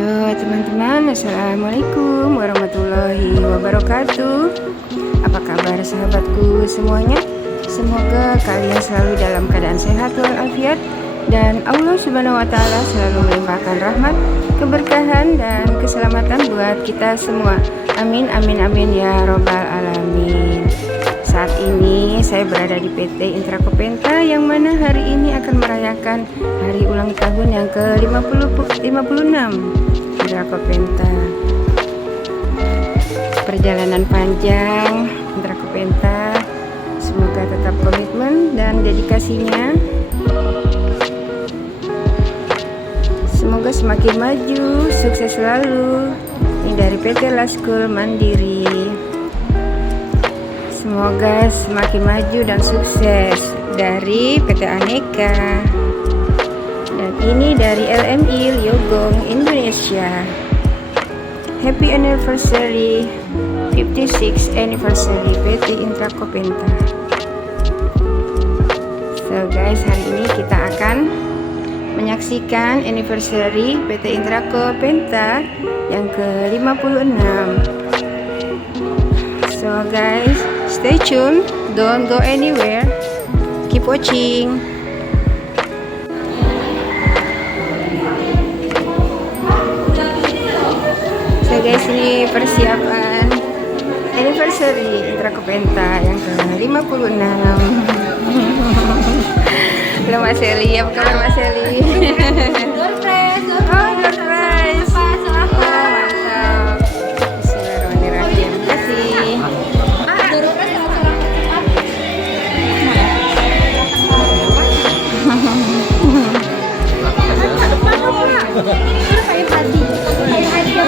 Halo teman-teman, assalamualaikum warahmatullahi wabarakatuh. Apa kabar sahabatku semuanya? Semoga kalian selalu dalam keadaan sehat walafiat dan Allah Subhanahu wa Ta'ala selalu melimpahkan rahmat, keberkahan dan keselamatan buat kita semua. Amin amin amin ya robbal alamin. Saat ini saya berada di PT Intra Kopenta yang mana hari ini akan merayakan hari ulang tahun yang ke-56 Intra Kopenta. Perjalanan panjang Intra Kopenta, semoga tetap komitmen dan dedikasinya. Semoga semakin maju, sukses selalu. Ini dari PT Laskul Mandiri. Semoga semakin maju dan sukses dari PT Aneka. Dan ini dari LMI Liogong Indonesia. Happy anniversary 56 anniversary PT Intra Kopenta. So guys, hari ini kita akan menyaksikan anniversary PT Intra Kopenta yang ke-56. So guys, stay tuned, don't go anywhere, keep watching. So guys, ini persiapan anniversary Intra Kopenta yang ke-56. Halo Mas Eli, apa kabar Mas Eli? Door prize. Oh, door prize. Oh, mantap. Bismillahirrahmanirrahim. Terima kasih. Door prize orang cepat. Kayak tadi. Kayak aja.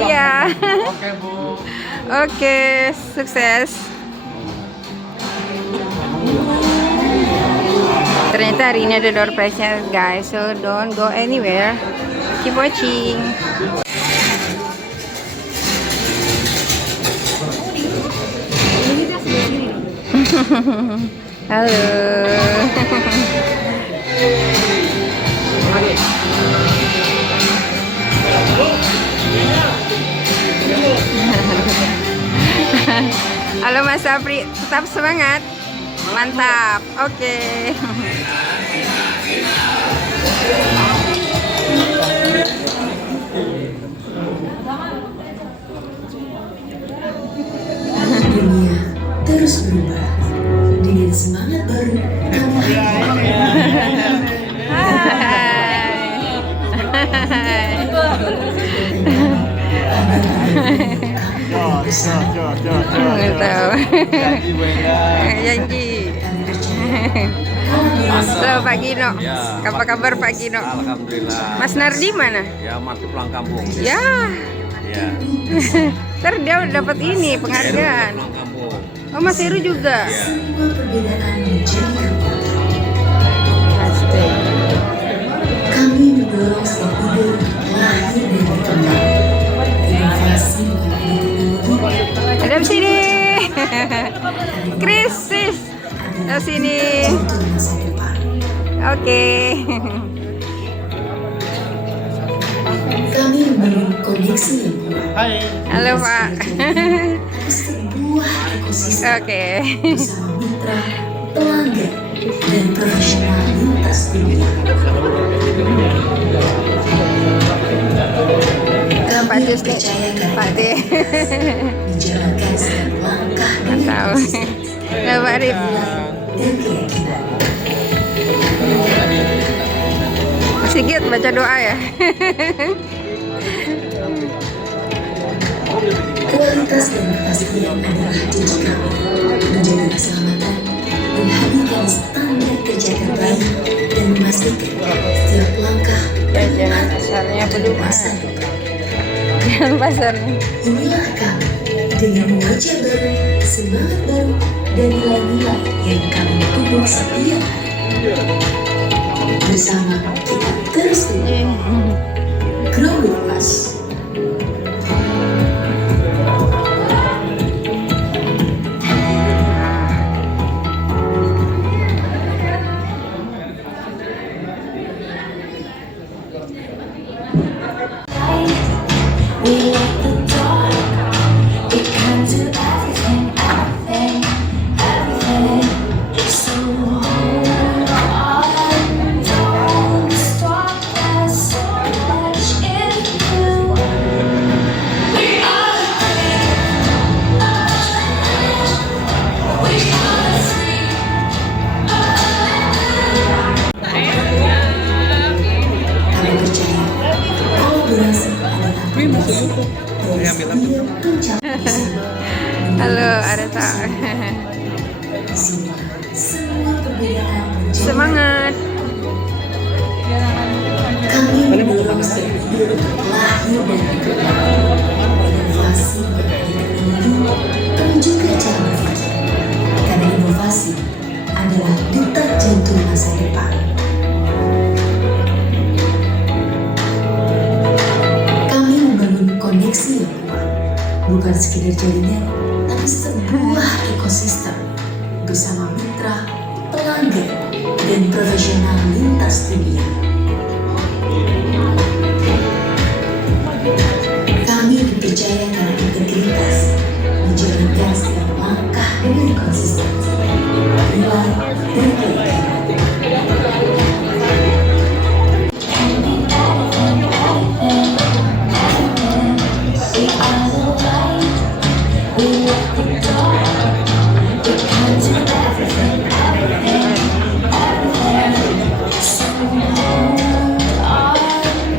Iya. Oke Bu. Oke, sukses. Ternyata hari ini ada door prize-nya guys, so don't go anywhere. Keep watching. Halo. Halo Mas Sapri, tetap semangat. Mantap. Oke. Dunia terus berubah. Dengan semangat baru, kamu Nggak tahu. Janji. So Pak Gino, apa kabar Pak Gino? Alhamdulillah. Mas Nardi mana? Ya masih pulang kampung. Ya. Ya. Ntar dia udah dapat ini penghargaan. Pulang kampung. Oh Mas Heru juga. Ya. semua perbedaan menjadi kekuatan. Asik. Kami mendorong setiap ide lahir dan berkembang. Inovasi bukan Ada di sini. Krisis. Di sini. untuk masa depan. Oke. Kami membangun koneksi yang kuat. Halo Pak. Atas sebuah ekosistem Oke. bersama mitra, pelanggan, dan profesional lintas dunia. Pak Kami Tis nih. percayakan Pak Tis. menjalankan setiap langkah demi Tahu. Ya Pak Rip. dan keyakinan. Sigit baca doa ya. Kualitas dan kepastian adalah janji kami menjaga keselamatan, menghadirkan standar kerja terbaik, dan memastikan setiap langkah Jajanan pasarnya belum masa ada. depan. Jalan pasarnya. Inilah kami dengan wajah baru, semangat baru, dan nilai-nilai yang kami tumbuh setiap hari. bersama kita terus tumbuh. Grow with us. We let the dark, it can do everything, everything, everything. So hold on, don't stop, there's so much in you. We are free, we are free. Kami percaya kolaborasi adalah kondisi dari setiap pencapaian bersama. Halo Areta. Semua perbedaan menjadi Semangat. kami mendorong setiap hidup lahir dan berkembang. Inovasi teknologi kami juga cara berpikir, karena inovasi adalah detak jantung masa depan. Kami membangun koneksi yang kuat, bukan sekedar jaringan, tapi sebuah ekosistem bersama mitra, pelanggan, dan profesional lintas dunia. Kami dipercaya karena integritas, menjalankan setiap langkah dengan konsistensi, nilai dan keyakinan. We are the light, we let the dark, we can do everything, everything, everything. So hold on,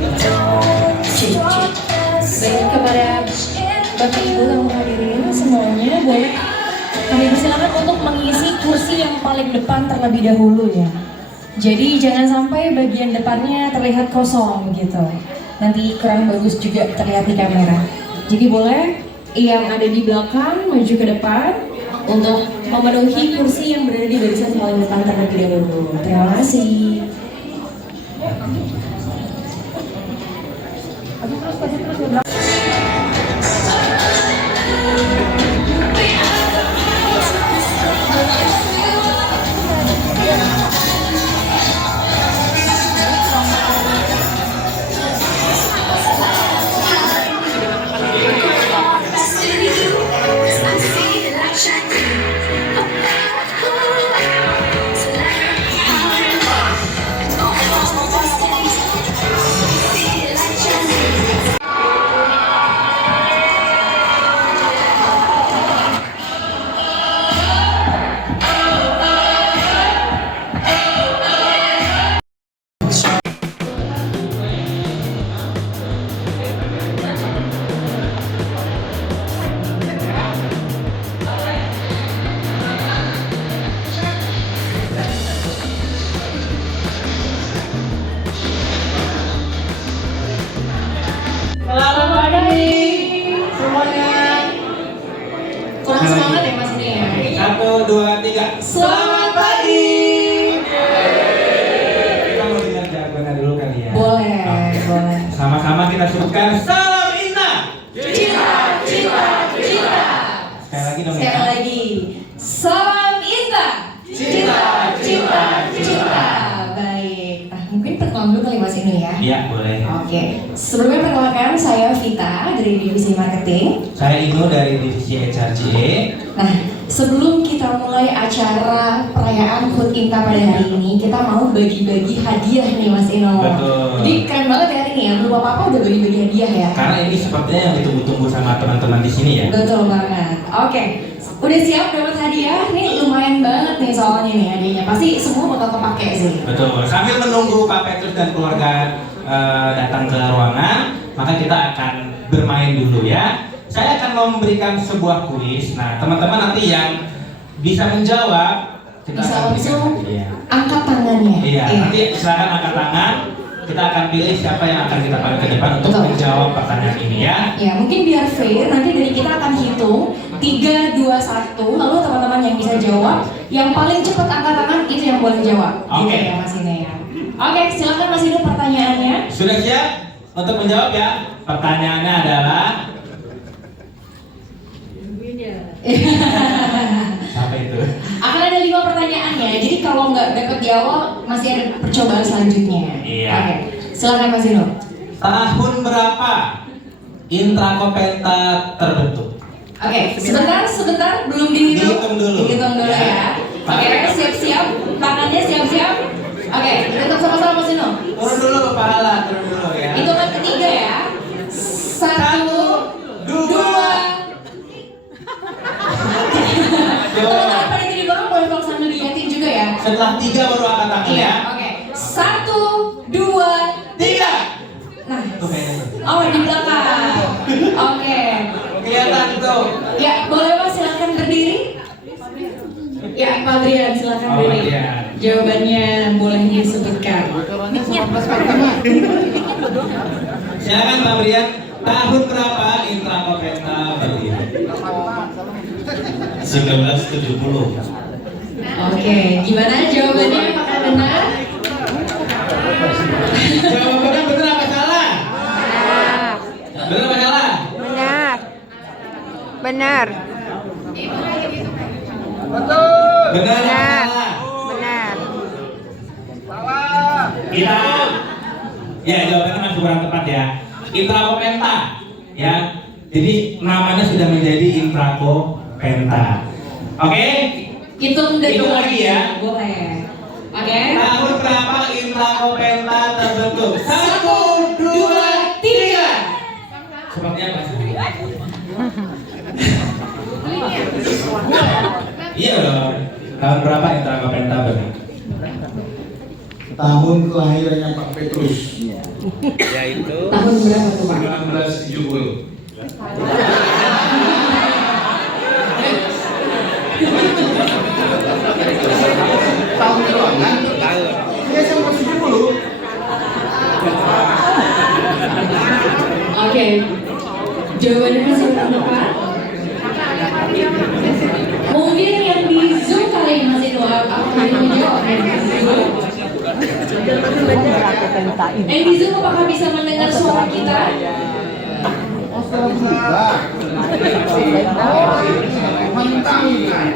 don't stop us. Baik, kepada Bapak Ibu yang hadirin semuanya, boleh kami persilakan untuk mengisi kursi yang paling depan terlebih dahulu ya. Jadi jangan sampai bagian depannya terlihat kosong gitu. Nanti kurang bagus juga terlihat di kamera. Jadi boleh yang ada di belakang maju ke depan untuk memenuhi kursi yang berada di barisan paling depan terlebih dahulu. Terima kasih. Selamat pagi semuanya. Kurang semangat ya Mas ini ya. 1, 2, 3. Selamat pagi. Kita mau dengar jawabannya dulu kali ya. Boleh, boleh. Sama-sama kita sebutkan salam indah. Cinta, cinta, cinta. Sekali lagi dong Sekali ya. lagi. Salam indah. Cinta, cinta, cinta. Baik. Nah, mungkin perkenalan dulu kali Mas ini ya. Iya boleh. Oke. Sebelumnya perkenalkan saya Vita dari divisi marketing. Saya Inu dari divisi HRGE. Nah, sebelum kita mulai acara perayaan HUT INTA pada hari ini, kita mau bagi-bagi hadiah nih Mas Ino. Betul. Jadi keren banget ya hari ini ya, belum apa-apa udah bagi-bagi hadiah ya. Karena ini sepertinya yang ditunggu-tunggu sama teman-teman di sini ya. Betul banget. Oke, udah siap dapat hadiah? Nih lumayan banget nih soalnya nih hadiahnya. Pasti semua bakal kepake sih. Betul. Sambil menunggu Pak Petrus dan keluarga datang ke ruangan, maka kita akan bermain dulu ya. Saya akan memberikan sebuah kuis. Nah, teman-teman nanti yang bisa menjawab, kita Bisa akan berikan langsung hadiah. angkat tangannya. Iya, nanti silakan angkat tangan. Kita akan pilih siapa yang akan kita panggil ke depan untuk Betul. menjawab pertanyaan ini ya. Ya, mungkin biar fair, nanti dari kita akan hitung 3, 2, 1. Lalu teman-teman yang bisa jawab, yang paling cepat angkat tangan itu yang boleh jawab. Oke. Gitu ya Mas Ine ya. Oke, silakan Mas Inu pertanyaannya. Sudah siap untuk menjawab ya? Pertanyaannya adalah apa itu? Akan ada 5 pertanyaannya. Jadi kalau nggak dapat di awal masih ada percobaan selanjutnya. Iya. Oke, silakan Mas Inu. Tahun berapa Intrakopenta terbentuk? Oke, sebentar belum dihitung. Dihitung dulu. Ya. Oke, siap-siap. Tangannya siap-siap. Oke, hitung sama-sama Mas Inu. Turun dulu pahala, turun dulu ya. Hitungan ketiga ya. 1, 2. Teman-teman panitia di bawah boleh kalau sambil dilihatin juga ya. Setelah 3 baru angkat tangan Iya, ya. oke. 1, 2, 3. Nah, Tuh kayaknya. oh di belakang. Oke. Kelihatan tuh. Ya, boleh Mas silakan berdiri. Ya, Pak Brian silakan Oh, berdiri. iya. Jawabannya boleh disebutkan. Silakan Pak Brian. Tahun berapa Intrakopenta berdiri? 1970. Oke, gimana jawabannya? Apakah benar? Jawabannya benar apa salah? Benar apa salah? Benar. Benar. Benar apa Benar. salah? Benar. Kita ya jawabannya masih kurang tepat ya. Intrakopenta ya. Jadi namanya sudah menjadi Intrakopenta. Oke? Hitung Hitung lagi ya. Boleh. Oke. Tahun berapa Intrakopenta terbentuk? 1, 2, 3. Seperti apa sih? Iya dong. Tahun berapa Intrakopenta berbentuk? Tahun kelahirannya Pak Petrus Yaitu Tahun berapa tuh Pak? 1970. Tahun ruangan. tahun. Iya, saya masih 70. Oke. Jawabannya masih kurang tepat. Mungkin yang di Zoom kali ini masih doa apakah ini menjawab yang di Zoom? Yang di Zoom apakah bisa mendengar suara kita?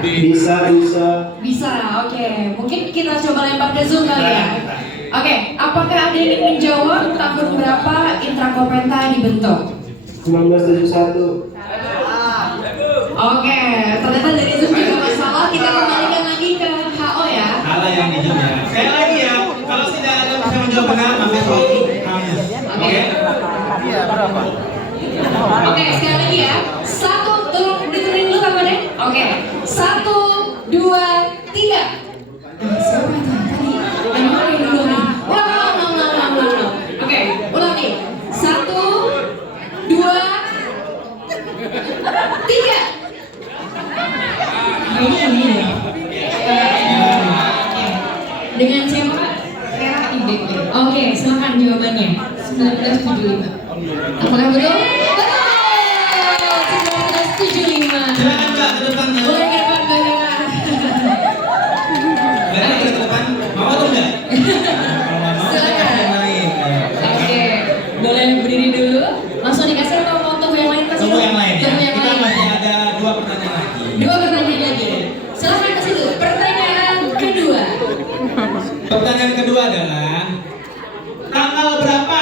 Bisa. Bisa, oke. Mungkin kita coba lempar ke Zoom kali ya. Oke, apakah ada yang ingin menjawab tahun berapa Intrakopenta dibentuk? 1971. Oke, ternyata dari Zoom juga masalah. Kita kembalikan lagi ke HO ya. Salah yang di Zoom ya. Sekali lagi ya. Kalau tidak ada bisa menjawab benar, ambil lagi. Oke? Oke, sekali lagi ya. 1, tolong diturunin dulu tangannya. Oke, 1, 2, 3. Siapa itu tadi? Yang mana yang dulu nih? Ulang. Oke, ulang nih. 1, 2, 3. Kayaknya ini deh. Oke. Dengan siapa? Vera Ide. Oke, silakan jawabannya. 1975. Apakah betul? Betul! 1975. Silakan Mbak ke depan. Boleh ke depan Mbak Vera. Mbak ke depan. Mau atau enggak? Kalau nggak mau, saya kasih yang lain. Oke, boleh berdiri dulu. Langsung dikasih atau mau tunggu yang lain? Mas? Tunggu yang lain ya. Tunggu yang Kita lain. masih ada 2 pertanyaan lagi. 2 pertanyaan lagi. Silakan ke situ. Pertanyaan kedua. Pertanyaan kedua adalah tanggal berapa?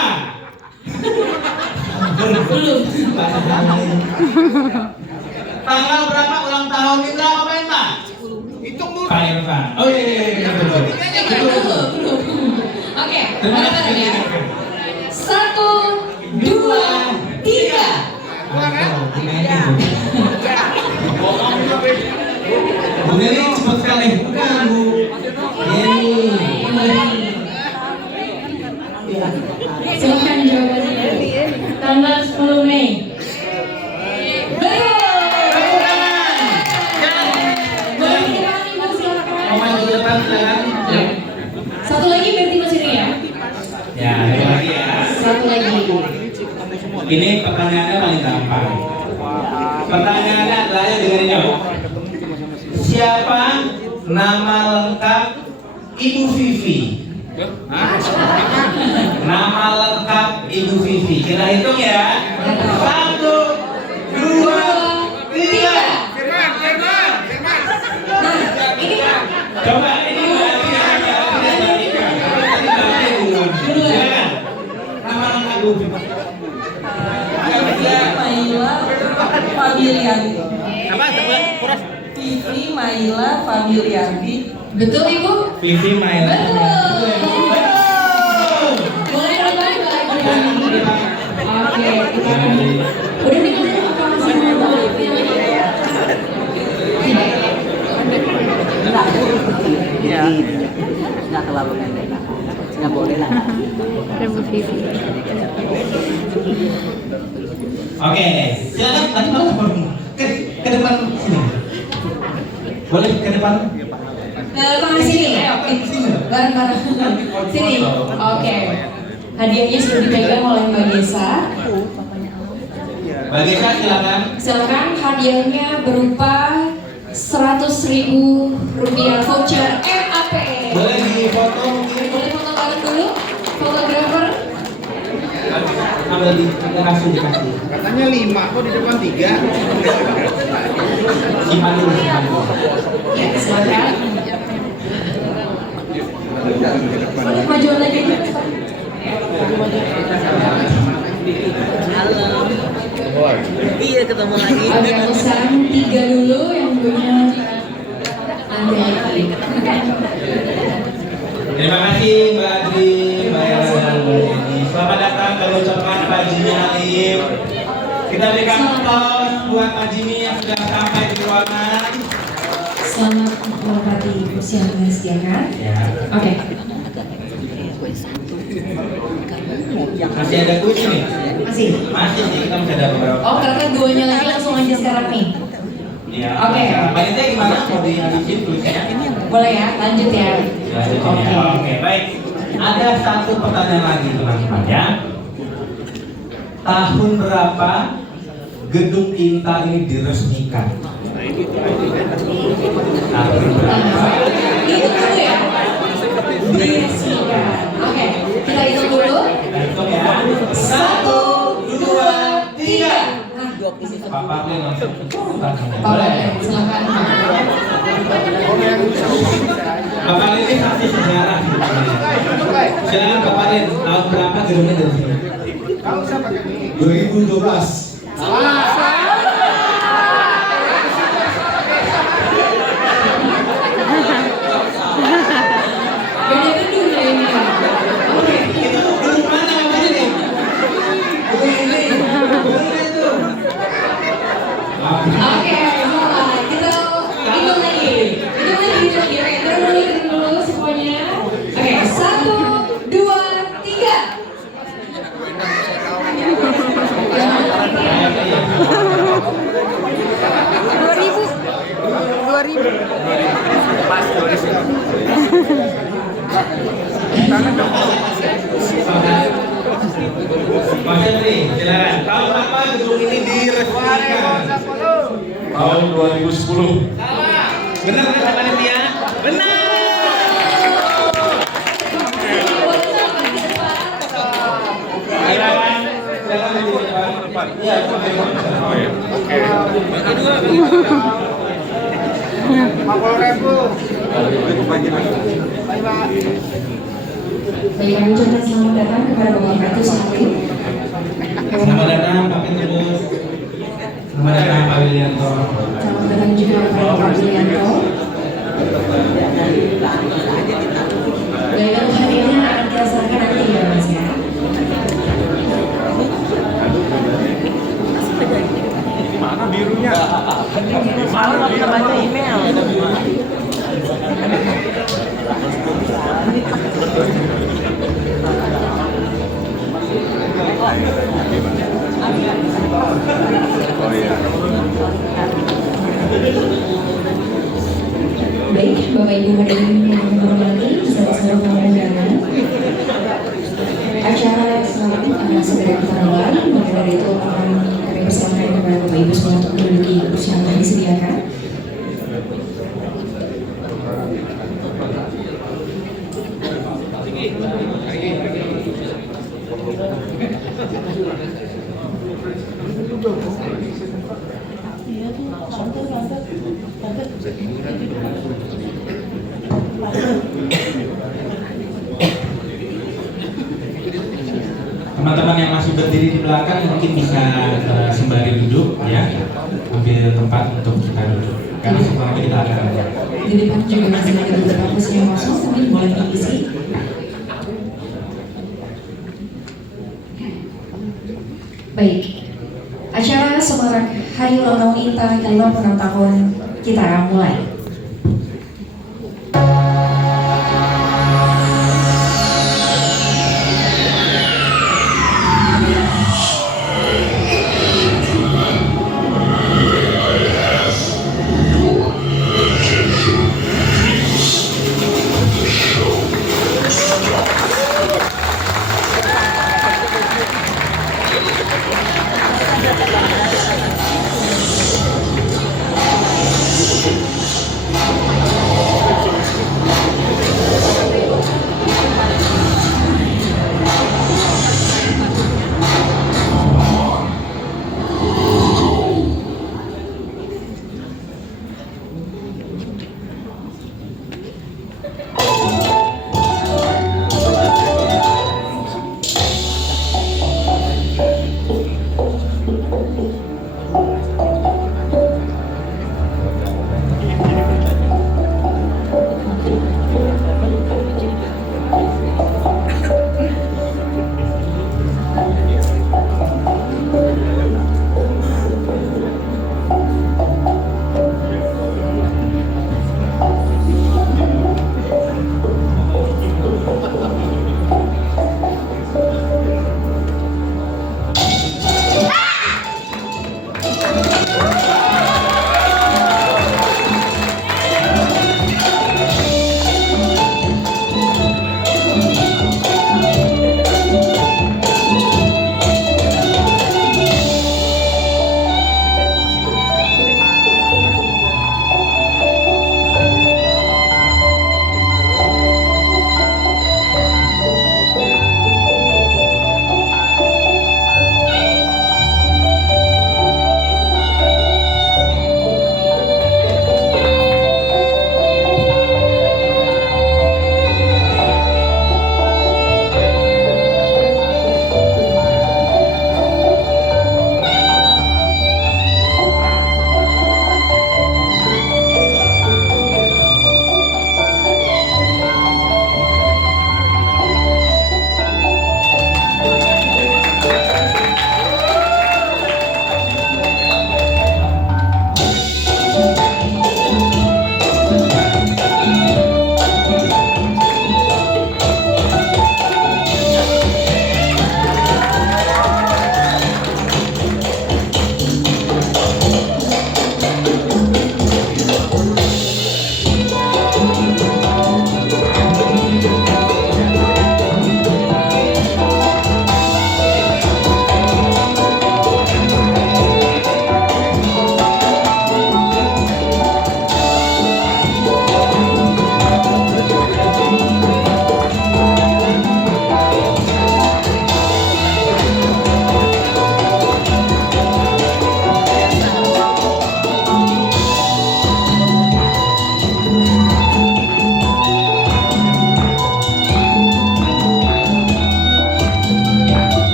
Belum. Tanggal berapa ulang tahun Intrakopenta? Hitung dulu. Pak Irfan. Oh iya. Betul. Belum. Oke, Terima mana kasih. ya? 1, 2, 3. Bu Neni cepat sekali. Bukan Bu. Silakan jawabannya. Tanggal 10 Mei. Betul. Boleh dikatakan Ibu silakan. Mau maju ke depan silakan. Satu lagi berarti Mas Iri ya. Ya, satu lagi ya. Satu lagi. Ini pertanyaannya paling gampang. Pertanyaannya adalah dengerin jawab. Siapa nama lengkap Ibu Vivi? Nama lengkap Ibu Vivi. Kita hitung ya. 1, 2, 3. Coba ini Mbak Tika. Silakan. Nama lengkap Ibu Vivi. Maila Fabilianti. Apa? Vivi Maila Fabilianti. Betul Ibu? Vivi Maila. Boleh terbang Oke, kita udah dikasih apa masih mau Ya, nggak terlalu pendek, nggak boleh lah. Ibu Vivi. Oke, silakan tadi mau ke depan sini. Boleh ke depan? Ke sini. Bareng-bareng. Sini. Oke. Hadiahnya sudah dipegang oleh Mbak Gesa. Mbak Gesa silakan. Silakan hadiahnya berupa 100.000 rupiah voucher MAPE. Boleh difoto mungkin? Boleh foto bareng dulu, fotografer. Ambil dikasih. Katanya 5, kok di depan 3? Simpan dulu. Ya, silakan. Boleh maju lagi. Iya, ketemu lagi. Oke, aku sekarang 3 dulu yang punya Anda. Terima kasih Mbak Adri, Mbak Ella dan Mbak Jenny. Selamat datang ke ucapan Pak Jimmy Halim. Kita berikan aplaus buat Pak Jimmy yang sudah sampai di ruangan. Selamat menghormati kursi yang kalian sediakan. Ya. Oke. Masih ada kuis nih? Masih. Masih sih, kita masih ada beberapa. Oh, ternyata duanya lagi langsung aja sekarang nih. Iya. Oke. Panitia gimana? Mau dihabisin kuisnya? Boleh ya, lanjut ya. Oke. Oke, baik. Ada satu pertanyaan lagi teman-teman ya. Tahun berapa gedung Inta ini diresmikan? Tahun berapa? Itu dulu ya. Diresmikan. Oke, kita hitung dulu. Hitung ya. 1, 2, 3. Papa Len langsung Boleh, silakan. Bapak Len ini saksi sejarah. Silakan Bapak Len, tahun berapa gedungnya diresmikan? 2012. Beda gedung ya ini. Oke. Itu gedung mana Bapak Len? Oke, mulai. Kita hitung lagi. Hitung dulu semuanya. Oke, 1, 2, 3. Mas Henry, silakan. Tahun berapa gedung ini diresmikan? Tahun 2010. Salah. Benar kan panitia? Benar. Silakan. Silakan di depan. Iya, Oh ya, oke. Baik, kami ucapkan selamat datang kepada Bapak Ratu Sakti. Selamat datang Pak Petrus. Selamat datang Pak Wilianto. Selamat datang juga kepada Pak Wilianto. Baik, untuk hadiahnya akan kita serahkan nanti ya Mas ya. Mana birunya? Malu nggak bisa baca email. Oh iya. Baik, Bapak Ibu hadirin yang menghormati, saudara-saudara tamu undangan. Acara selamat akan segera kita mulai. Maka dari itu akan kami persilakan kepada Bapak Ibu semua untuk menduduki kursi yang telah disediakan. Teman-teman yang masih berdiri di belakang mungkin bisa sembari duduk ya, ambil tempat untuk kita duduk. Karena sebentar lagi kita akan Di depan juga masih ada beberapa kursi yang kosong, mungkin boleh diisi. Baik, acara Semarak Hari Ulang Tahun INTA ke-56 tahun kita mulai.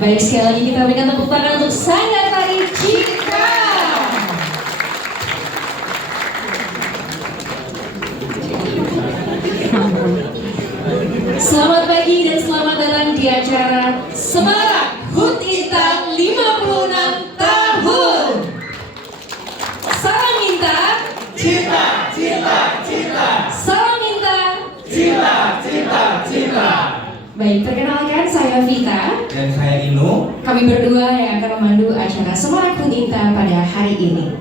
Baik, sekali lagi kita berikan tepuk tangan untuk Sanggar-Tari Citra. Selamat pagi dan selamat datang di acara Semarak HUT Intan 56 tahun. Salam minta Cinta, cinta, cinta, salam minta. cinta, cinta, cinta. Baik, perkenalkan saya Vita. Dan saya Inu. Kami berdua yang akan memandu acara Semarak HUT Intan pada hari ini.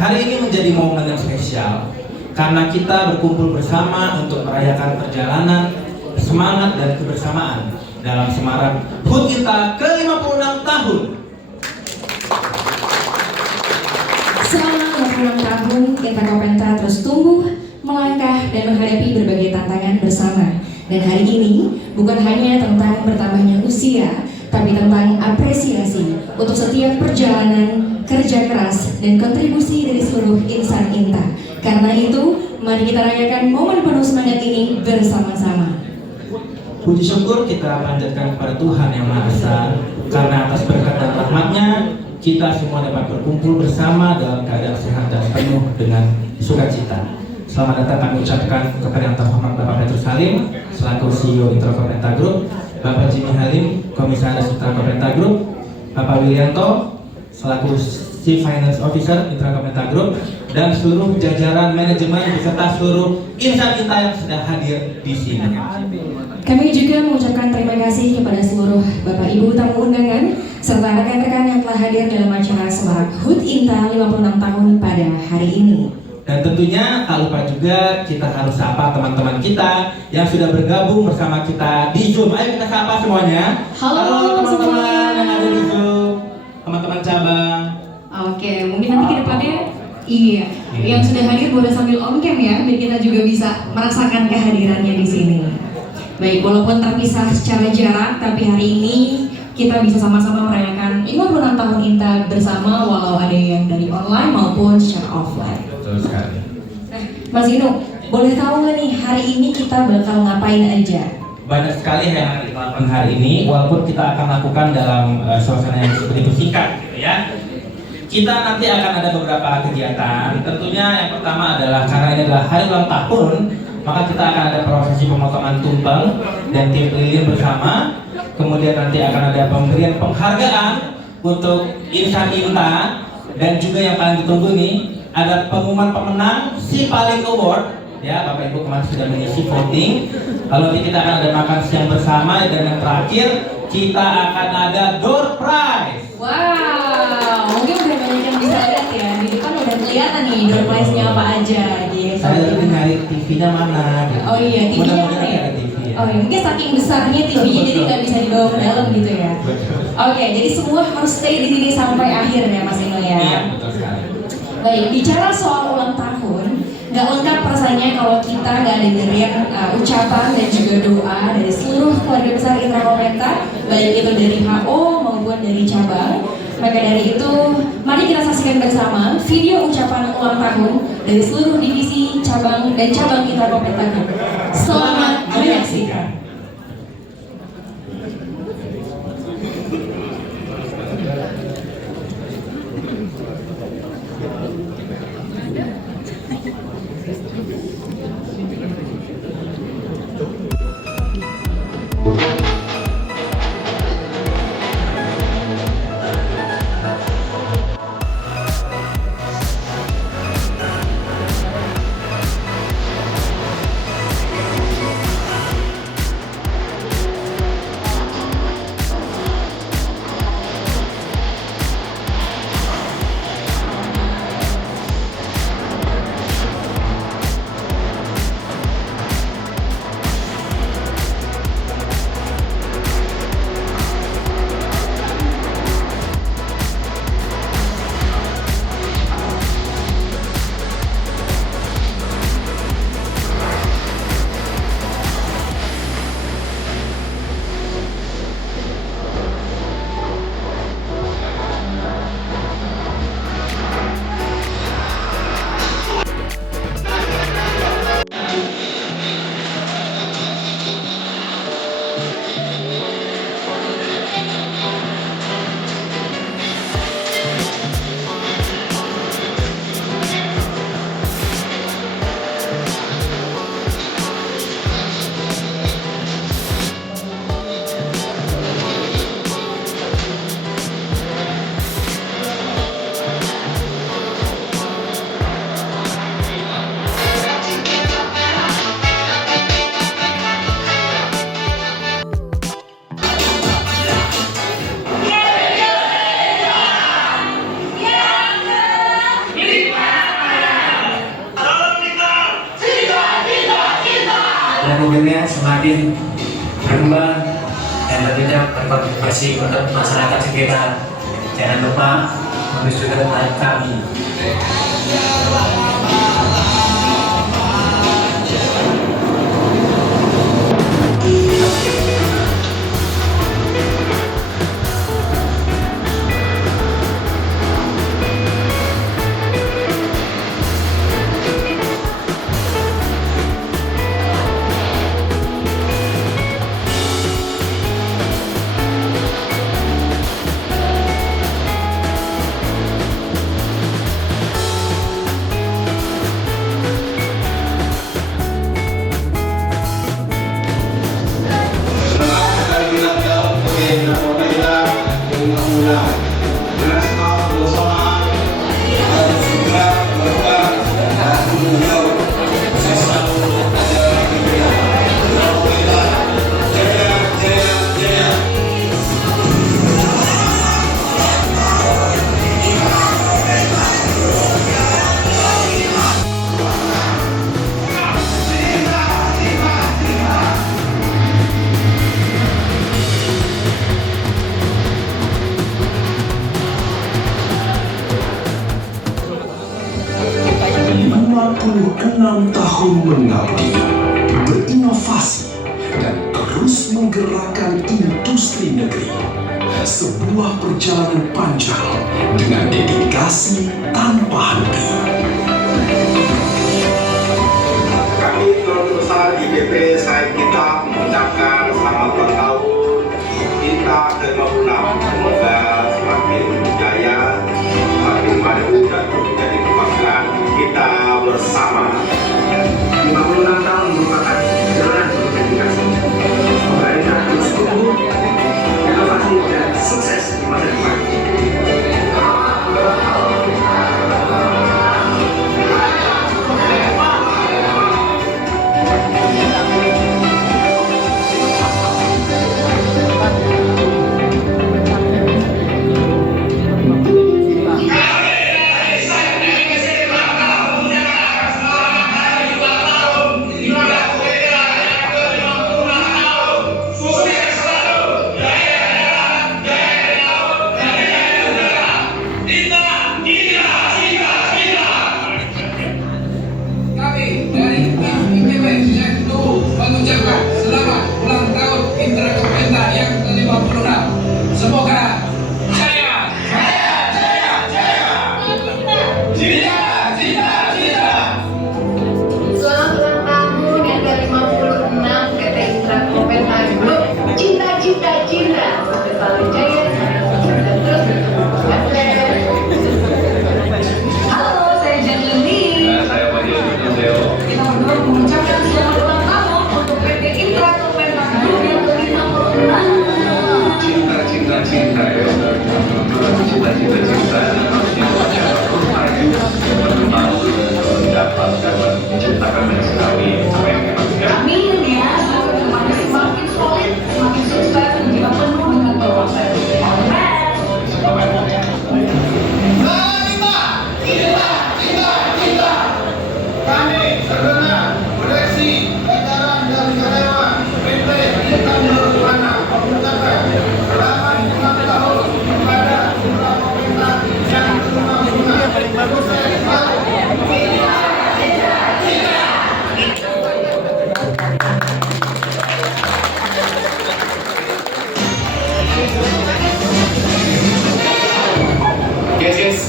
Hari ini menjadi momen yang spesial karena kita berkumpul bersama untuk merayakan perjalanan, semangat dan kebersamaan dalam Semarak HUT kita ke-56 tahun. Selama 56 tahun, Intan Kopenta terus tumbuh, melangkah dan menghadapi berbagai tantangan bersama. Dan hari ini bukan hanya tentang bertambahnya usia, tapi tentang apresiasi untuk setiap perjalanan, kerja keras, dan kontribusi dari seluruh insan Intan. Karena itu, mari kita rayakan momen penuh semangat ini bersama-sama. Puji syukur kita panjatkan kepada Tuhan Yang Maha Esa, karena atas berkat dan rahmat-Nya kita semua dapat berkumpul bersama dalam keadaan sehat dan penuh dengan sukacita. Selamat datang kami ucapkan kepada Yang Terhormat Bapak Petrus Halim selaku CEO Intra Kopenta Group, Bapak Jimmy Halim, Komisaris Intra Kopenta Group, Bapak Wilianto selaku Chief Finance Officer Intra Kopenta Group, dan seluruh jajaran manajemen beserta seluruh insan kita yang sudah hadir di sini. Kami juga mengucapkan terima kasih kepada seluruh Bapak Ibu tamu undangan serta rekan-rekan yang telah hadir dalam acara Semarak HUT Intan 56 tahun pada hari ini. Dan tentunya tak lupa juga kita harus sapa teman-teman kita yang sudah bergabung bersama kita di Zoom. Ayo kita sapa semuanya. Halo teman-teman semuanya. yang ada di Zoom, teman-teman cabang. Oke, mungkin nanti ke depannya yang sudah hadir boleh sambil on cam ya, biar kita juga bisa merasakan kehadirannya di sini. Baik, walaupun terpisah secara jarak, tapi hari ini kita bisa sama-sama merayakan 56 tahun Intan bersama, walau ada yang dari online maupun secara offline. Betul sekali. Nah, Mas Inu, boleh tahu nggak nih hari ini kita bakal ngapain aja? Banyak sekali yang akan kita lakukan hari ini, walaupun kita akan lakukan dalam suasana yang begitu singkat, gitu ya. Kita nanti akan ada beberapa kegiatan. Tentunya yang pertama adalah karena ini adalah hari ulang tahun, maka kita akan ada prosesi pemotongan tumpeng dan tiup lilin bersama. Kemudian nanti akan ada pemberian penghargaan untuk insan Intan, dan juga yang paling ditunggu nih ada pengumuman pemenang si paling award. Ya, Bapak Ibu kemarin sudah mengisi voting. Lalu nanti kita akan ada makan siang bersama, dan yang terakhir kita akan ada door prize. Wow, mungkin udah banyak yang bisa lihat ya. Di depan udah kelihatan nih door prize-nya apa aja gitu. Saya lagi nyari TV-nya mana? Gitu. Oh iya, TV-nya Mudah-mudahan mana ya? ada TV ya. Oh iya, mungkin saking besarnya TV-nya jadi nggak bisa dibawa ke dalam gitu ya. Oke, jadi semua harus stay di sini sampai akhir ya Mas Ino ya. Iya, betul sekali. Baik, bicara soal ulang tahun, nggak lengkap rasanya kalau kita nggak dengerin ucapan dan juga doa dari seluruh keluarga besar Intra Kopenta, baik itu dari HO maupun dari cabang. Maka dari itu, mari kita saksikan bersama video ucapan ulang tahun dari seluruh divisi cabang dan cabang Intra Kopenta Group. Selamat menyaksikan. berkembang dan tentunya berkontribusi untuk masyarakat sekitar. Jangan lupa menunjukkan like kami. Tahun mengabdi, berinovasi, dan terus menggerakkan industri negeri. Sebuah perjalanan panjang dengan dedikasi tanpa henti. Kami keluarga besar IPP Said kita mengucapkan selamat ulang tahun kita ke-56. Semoga semakin jaya, semakin maju dan menjadi kebanggaan kita bersama. 56 tahun merupakan jalan berdedikasi. Semoga kita terus tumbuh, inovasi dan sukses di masa depan.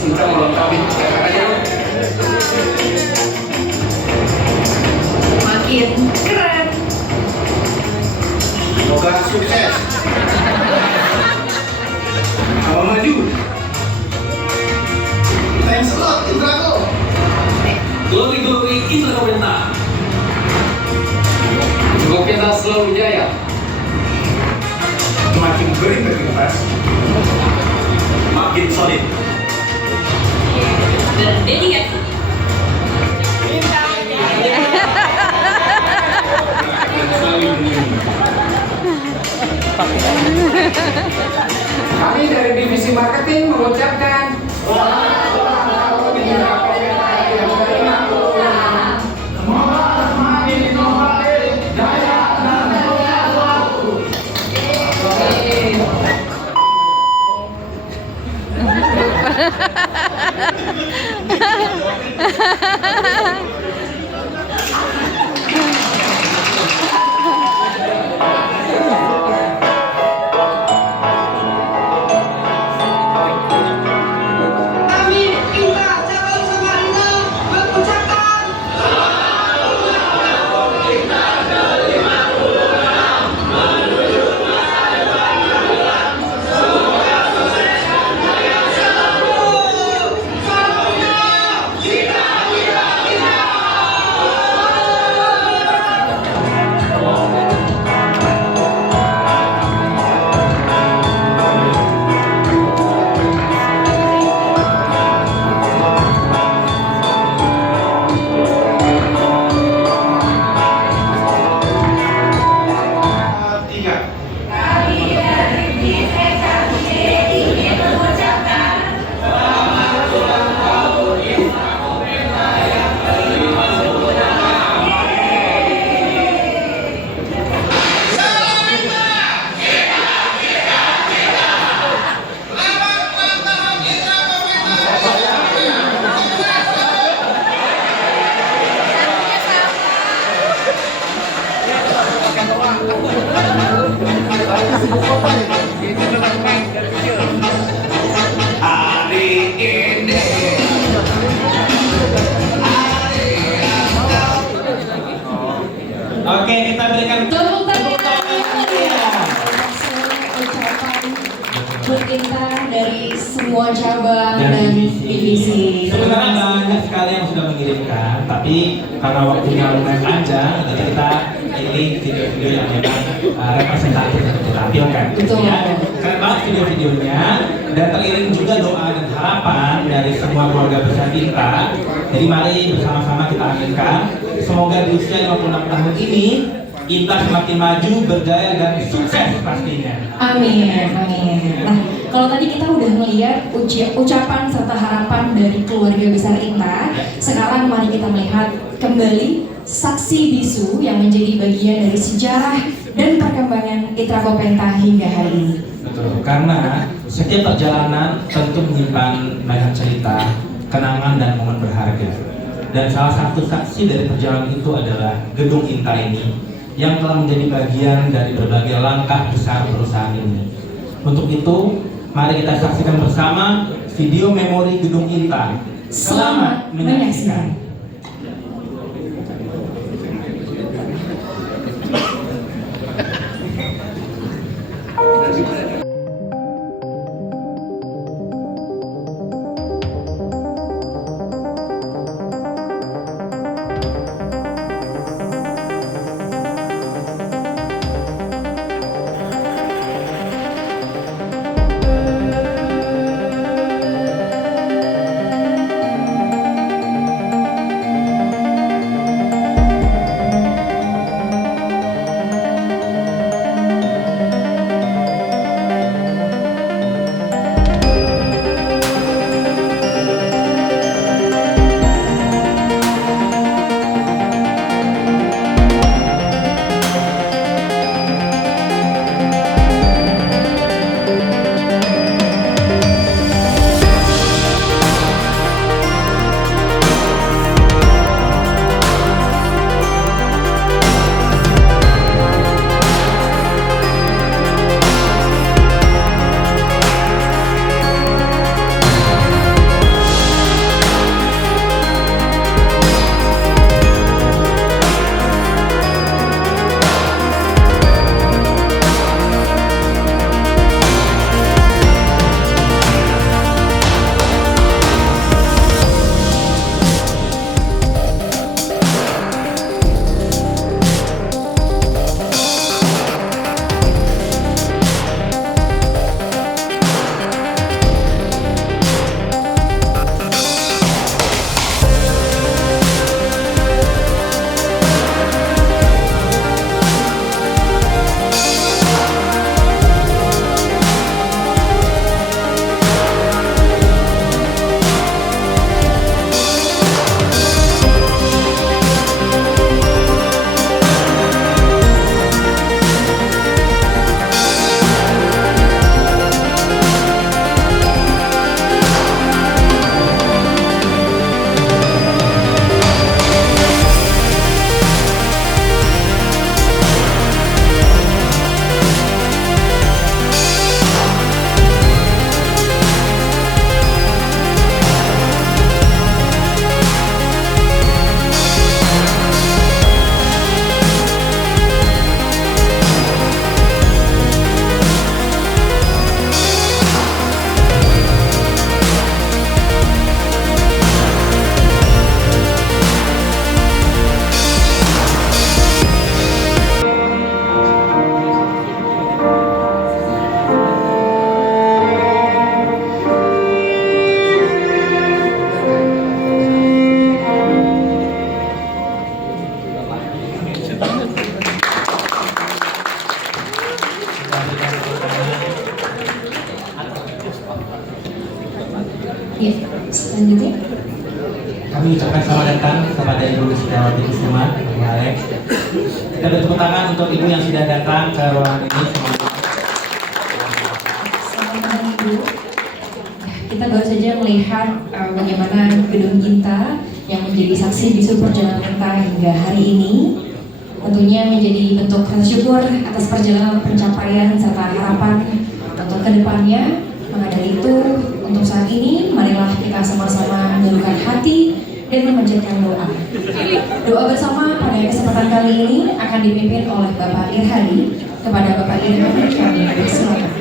Kita melengkapi aja. Makin keren. Semoga sukses. Kalau maju. Thanks a lot, Indrako. Glory glory Indra Kopenta. Kopenta selalu jaya. Makin berintegritas, makin solid. Berdedikasi. Kami dari divisi marketing mengucapkan semua cabang dan dan divisi. divisi. Sebenarnya banyak sekali yang sudah mengirimkan, tapi karena waktunya lumayan panjang, jadi kita pilih video-video yang memang representatif untuk kita tampilkan. Betul. Ya. Keren banget video-videonya, dan teriring juga doa dan harapan dari semua keluarga besar kita. Jadi mari bersama-sama kita aminkan, semoga di usia 56 tahun ini Inta semakin maju, berjaya, dan sukses pastinya. Amin, amin. Nah, kalau tadi kita udah melihat ucapan serta harapan dari keluarga besar Inta, sekarang mari kita melihat kembali saksi bisu yang menjadi bagian dari sejarah dan perkembangan Itra Kopenta hingga hari ini. Betul, karena setiap perjalanan tentu menyimpan banyak cerita, kenangan, dan momen berharga. Dan salah satu saksi dari perjalanan itu adalah Gedung Inta ini, yang telah menjadi bagian dari berbagai langkah besar perusahaan ini. Untuk itu, mari kita saksikan bersama video memori Gedung Inta. Selamat menyaksikan. Ya, selanjutnya. Kami ucapkan selamat datang kepada Ibu Setiawati Kusuma, Ibu Alex. Kita bertepuk tangan untuk Ibu yang sudah datang ke ruangan ini. Selamat datang Ibu. Kita baru saja melihat bagaimana Gedung Inta yang menjadi saksi bisu perjalanan Inta hingga hari ini. Tentunya menjadi bentuk rasa syukur atas perjalanan pencapaian serta harapan untuk kedepannya. Maka dari itu, untuk saat ini, marilah kita sama-sama menyatukan hati dan memanjatkan doa. Doa bersama pada kesempatan kali ini akan dipimpin oleh Bapak Irhadi. Kepada Bapak Irhadi, kami persilakan.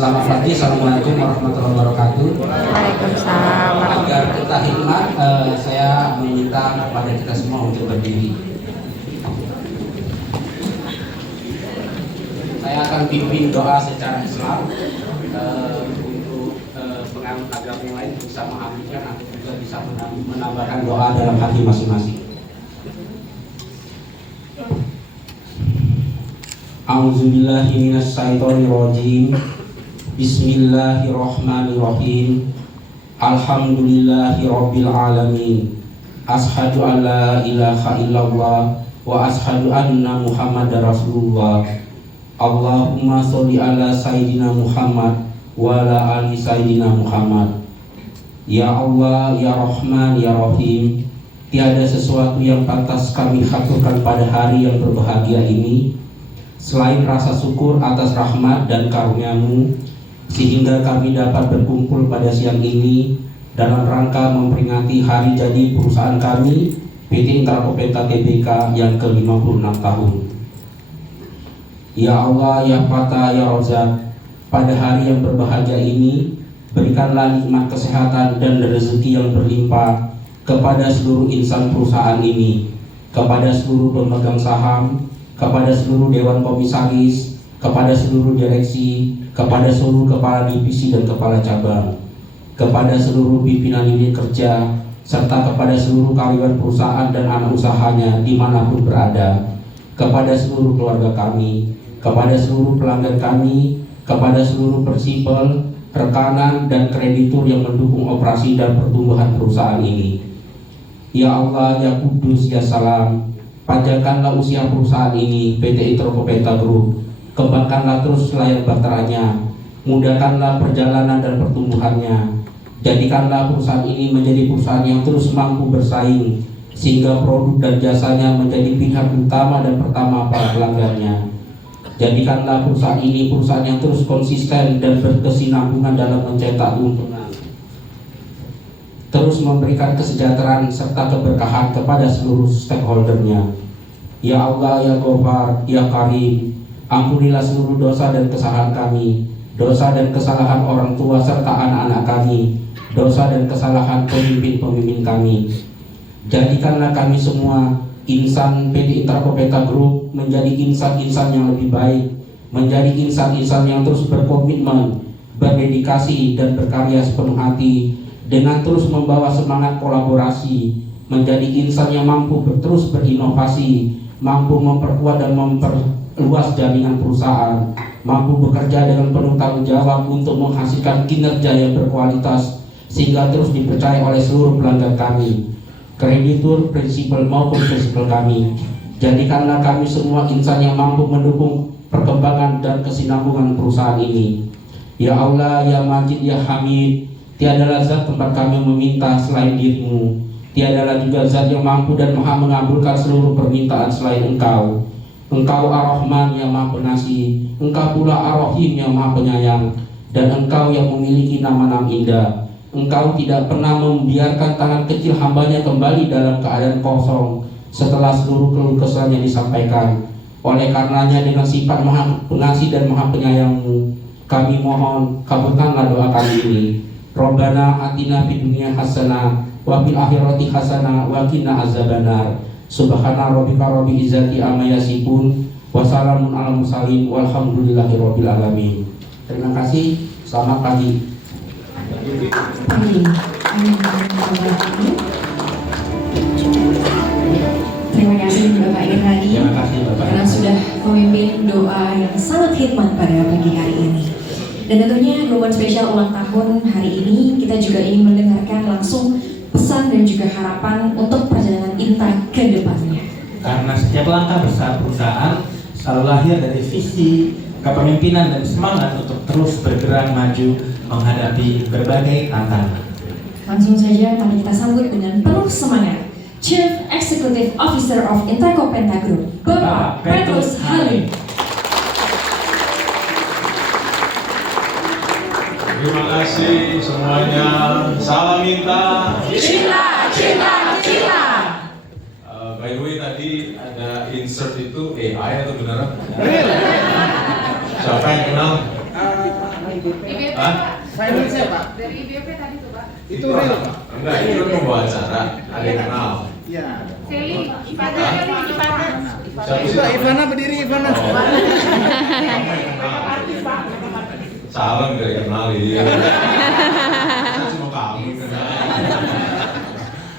Selamat pagi, Assalamualaikum warahmatullahi wabarakatuh. Waalaikumsalam. Agar kita hikmat, saya meminta kepada kita semua untuk berdiri. Saya akan pimpin doa secara Islam untuk penganut agama yang lain bisa mengambilkan atau juga bisa menambahkan doa dalam hati masing-masing. A'udzubillahi minasyaitonirrajim. Bismillahirrahmanirrahim. Alhamdulillahi rabbil alamin. Ashhadu an la ilaha illallah wa ashhadu anna Muhammadar Rasulullah. Allahumma sholli ala Sayyidina Muhammad wa ala ali Sayyidina Muhammad. Ya Allah, ya Rahman, ya Rahim, tiada sesuatu yang pantas kami haturkan pada hari yang berbahagia ini selain rasa syukur atas rahmat dan karunia-Mu, sehingga kami dapat berkumpul pada siang ini dalam rangka memperingati hari jadi perusahaan kami, PT Intrapopenta Tbk yang ke-56 tahun. Ya Allah, ya Fatah, ya Rozak, pada hari yang berbahagia ini, berikanlah nikmat kesehatan dan rezeki yang berlimpah kepada seluruh insan perusahaan ini, kepada seluruh pemegang saham, kepada seluruh dewan komisaris, kepada seluruh direksi, kepada seluruh kepala divisi dan kepala cabang, kepada seluruh pimpinan unit kerja, serta kepada seluruh karyawan perusahaan dan anak usahanya dimanapun berada, kepada seluruh keluarga kami, kepada seluruh pelanggan kami, kepada seluruh persipel, rekanan, dan kreditur yang mendukung operasi dan pertumbuhan perusahaan ini. Ya Allah, ya Kudus, ya Salam, panjangkanlah usia perusahaan ini, PT Intrapopenta Group. Kembangkanlah terus layar bakteranya, mudahkanlah perjalanan dan pertumbuhannya. Jadikanlah perusahaan ini menjadi perusahaan yang terus mampu bersaing, sehingga produk dan jasanya menjadi pilihan utama dan pertama para pelanggannya. Jadikanlah perusahaan ini perusahaan yang terus konsisten dan berkesinambungan dalam mencetak keuntungan. Terus memberikan kesejahteraan serta keberkahan kepada seluruh stakeholdernya. Ya Allah, ya Ghafar, ya Karim, ampunilah seluruh dosa dan kesalahan kami, dosa dan kesalahan orang tua serta anak-anak kami, dosa dan kesalahan pemimpin-pemimpin kami. Jadikanlah kami semua insan PT Intrapopenta Group menjadi insan-insan yang lebih baik, menjadi insan-insan yang terus berkomitmen, berdedikasi dan berkarya sepenuh hati, dengan terus membawa semangat kolaborasi, menjadi insan yang mampu terus berinovasi, mampu memperkuat dan memperluas jaringan perusahaan, mampu bekerja dengan penuh tanggung jawab untuk menghasilkan kinerja yang berkualitas, sehingga terus dipercaya oleh seluruh pelanggan kami, kreditur, prinsipal maupun prinsipal kami. Jadikanlah kami semua insan yang mampu mendukung perkembangan dan kesinambungan perusahaan ini. Ya Allah, ya Majid, ya Hamid, tiadalah zat tempat kami meminta selain dirimu. Tiadalah juga zat yang mampu dan maha mengabulkan seluruh permintaan selain Engkau. Engkau Ar-Rahman yang maha pengasih, Engkau pula Ar-Rahim yang maha penyayang, dan Engkau yang memiliki nama-nama indah. Engkau tidak pernah membiarkan tangan kecil hambanya kembali dalam keadaan kosong setelah seluruh keluh kesahnya disampaikan. Oleh karenanya dengan sifat maha pengasih dan maha penyayang-Mu, kami mohon kabulkanlah doa kami ini. Rabbana atina fid dunya hasanah wa fil akhirati hasanah wa qina azabannar. Subhana rabbika rabbil izzati amma yasifun wa salamun alal mursalin walhamdulillahi rabbil alamin. Terima kasih. Selamat pagi. Terima kasih Bapak Irhadi karena sudah memimpin doa yang sangat hikmat pada pagi hari ini. Dan tentunya momen spesial ulang tahun hari ini kita juga ingin mendengarkan langsung pesan dan juga harapan untuk perjalanan Inta ke depannya. Karena setiap langkah besar perusahaan selalu lahir dari visi, kepemimpinan dan semangat untuk terus bergerak maju menghadapi berbagai tantangan. Langsung saja mari kita sambut dengan penuh semangat Chief Executive Officer of Intrapopenta Group, Bapak Petrus Halim. Terima kasih semuanya. Salam Inta. Cinta, cinta, cinta. By the way tadi ada insert itu AI atau beneran? Siapa yang kenal? Hah? Finance-nya, Pak. Dari IBP tadi tuh, Pak. Itu real, Pak. Enggak, itu kan membawa acara, ada yang kenal. Iya. Seli, Ivana. Siapa sih? Pak Ivana berdiri, Ivana. Oh. Kamu yang kenal. Salam dari kenal dia. Saya cuma kamu kenal.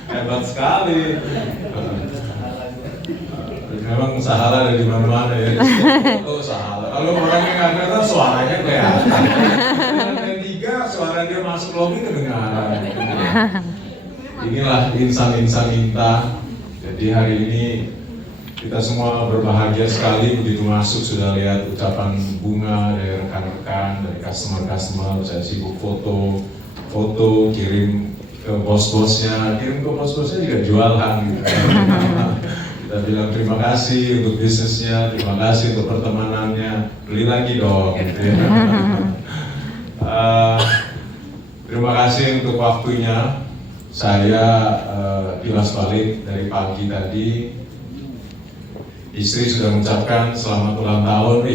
Hebat sekali. Memang Sahala ada di mana-mana ya. Foto Sahala. Kalau orangnya nggak kelihatan, suaranya kelihatan. Yang tiga, suara dia masuk lobby kedengaran. Inilah insan-insan Inta. Jadi hari ini kita semua berbahagia sekali begitu masuk sudah lihat ucapan bunga dari rekan-rekan, dari customer-customer. Saya sibuk foto, kirim ke bos-bosnya juga jualan gitu. Kita bilang terima kasih untuk bisnisnya, terima kasih untuk pertemanannya, beli lagi dong. Gitu ya. Terima kasih untuk waktunya. Saya kilas balik dari pagi tadi. Istri sudah mengucapkan selamat ulang tahun,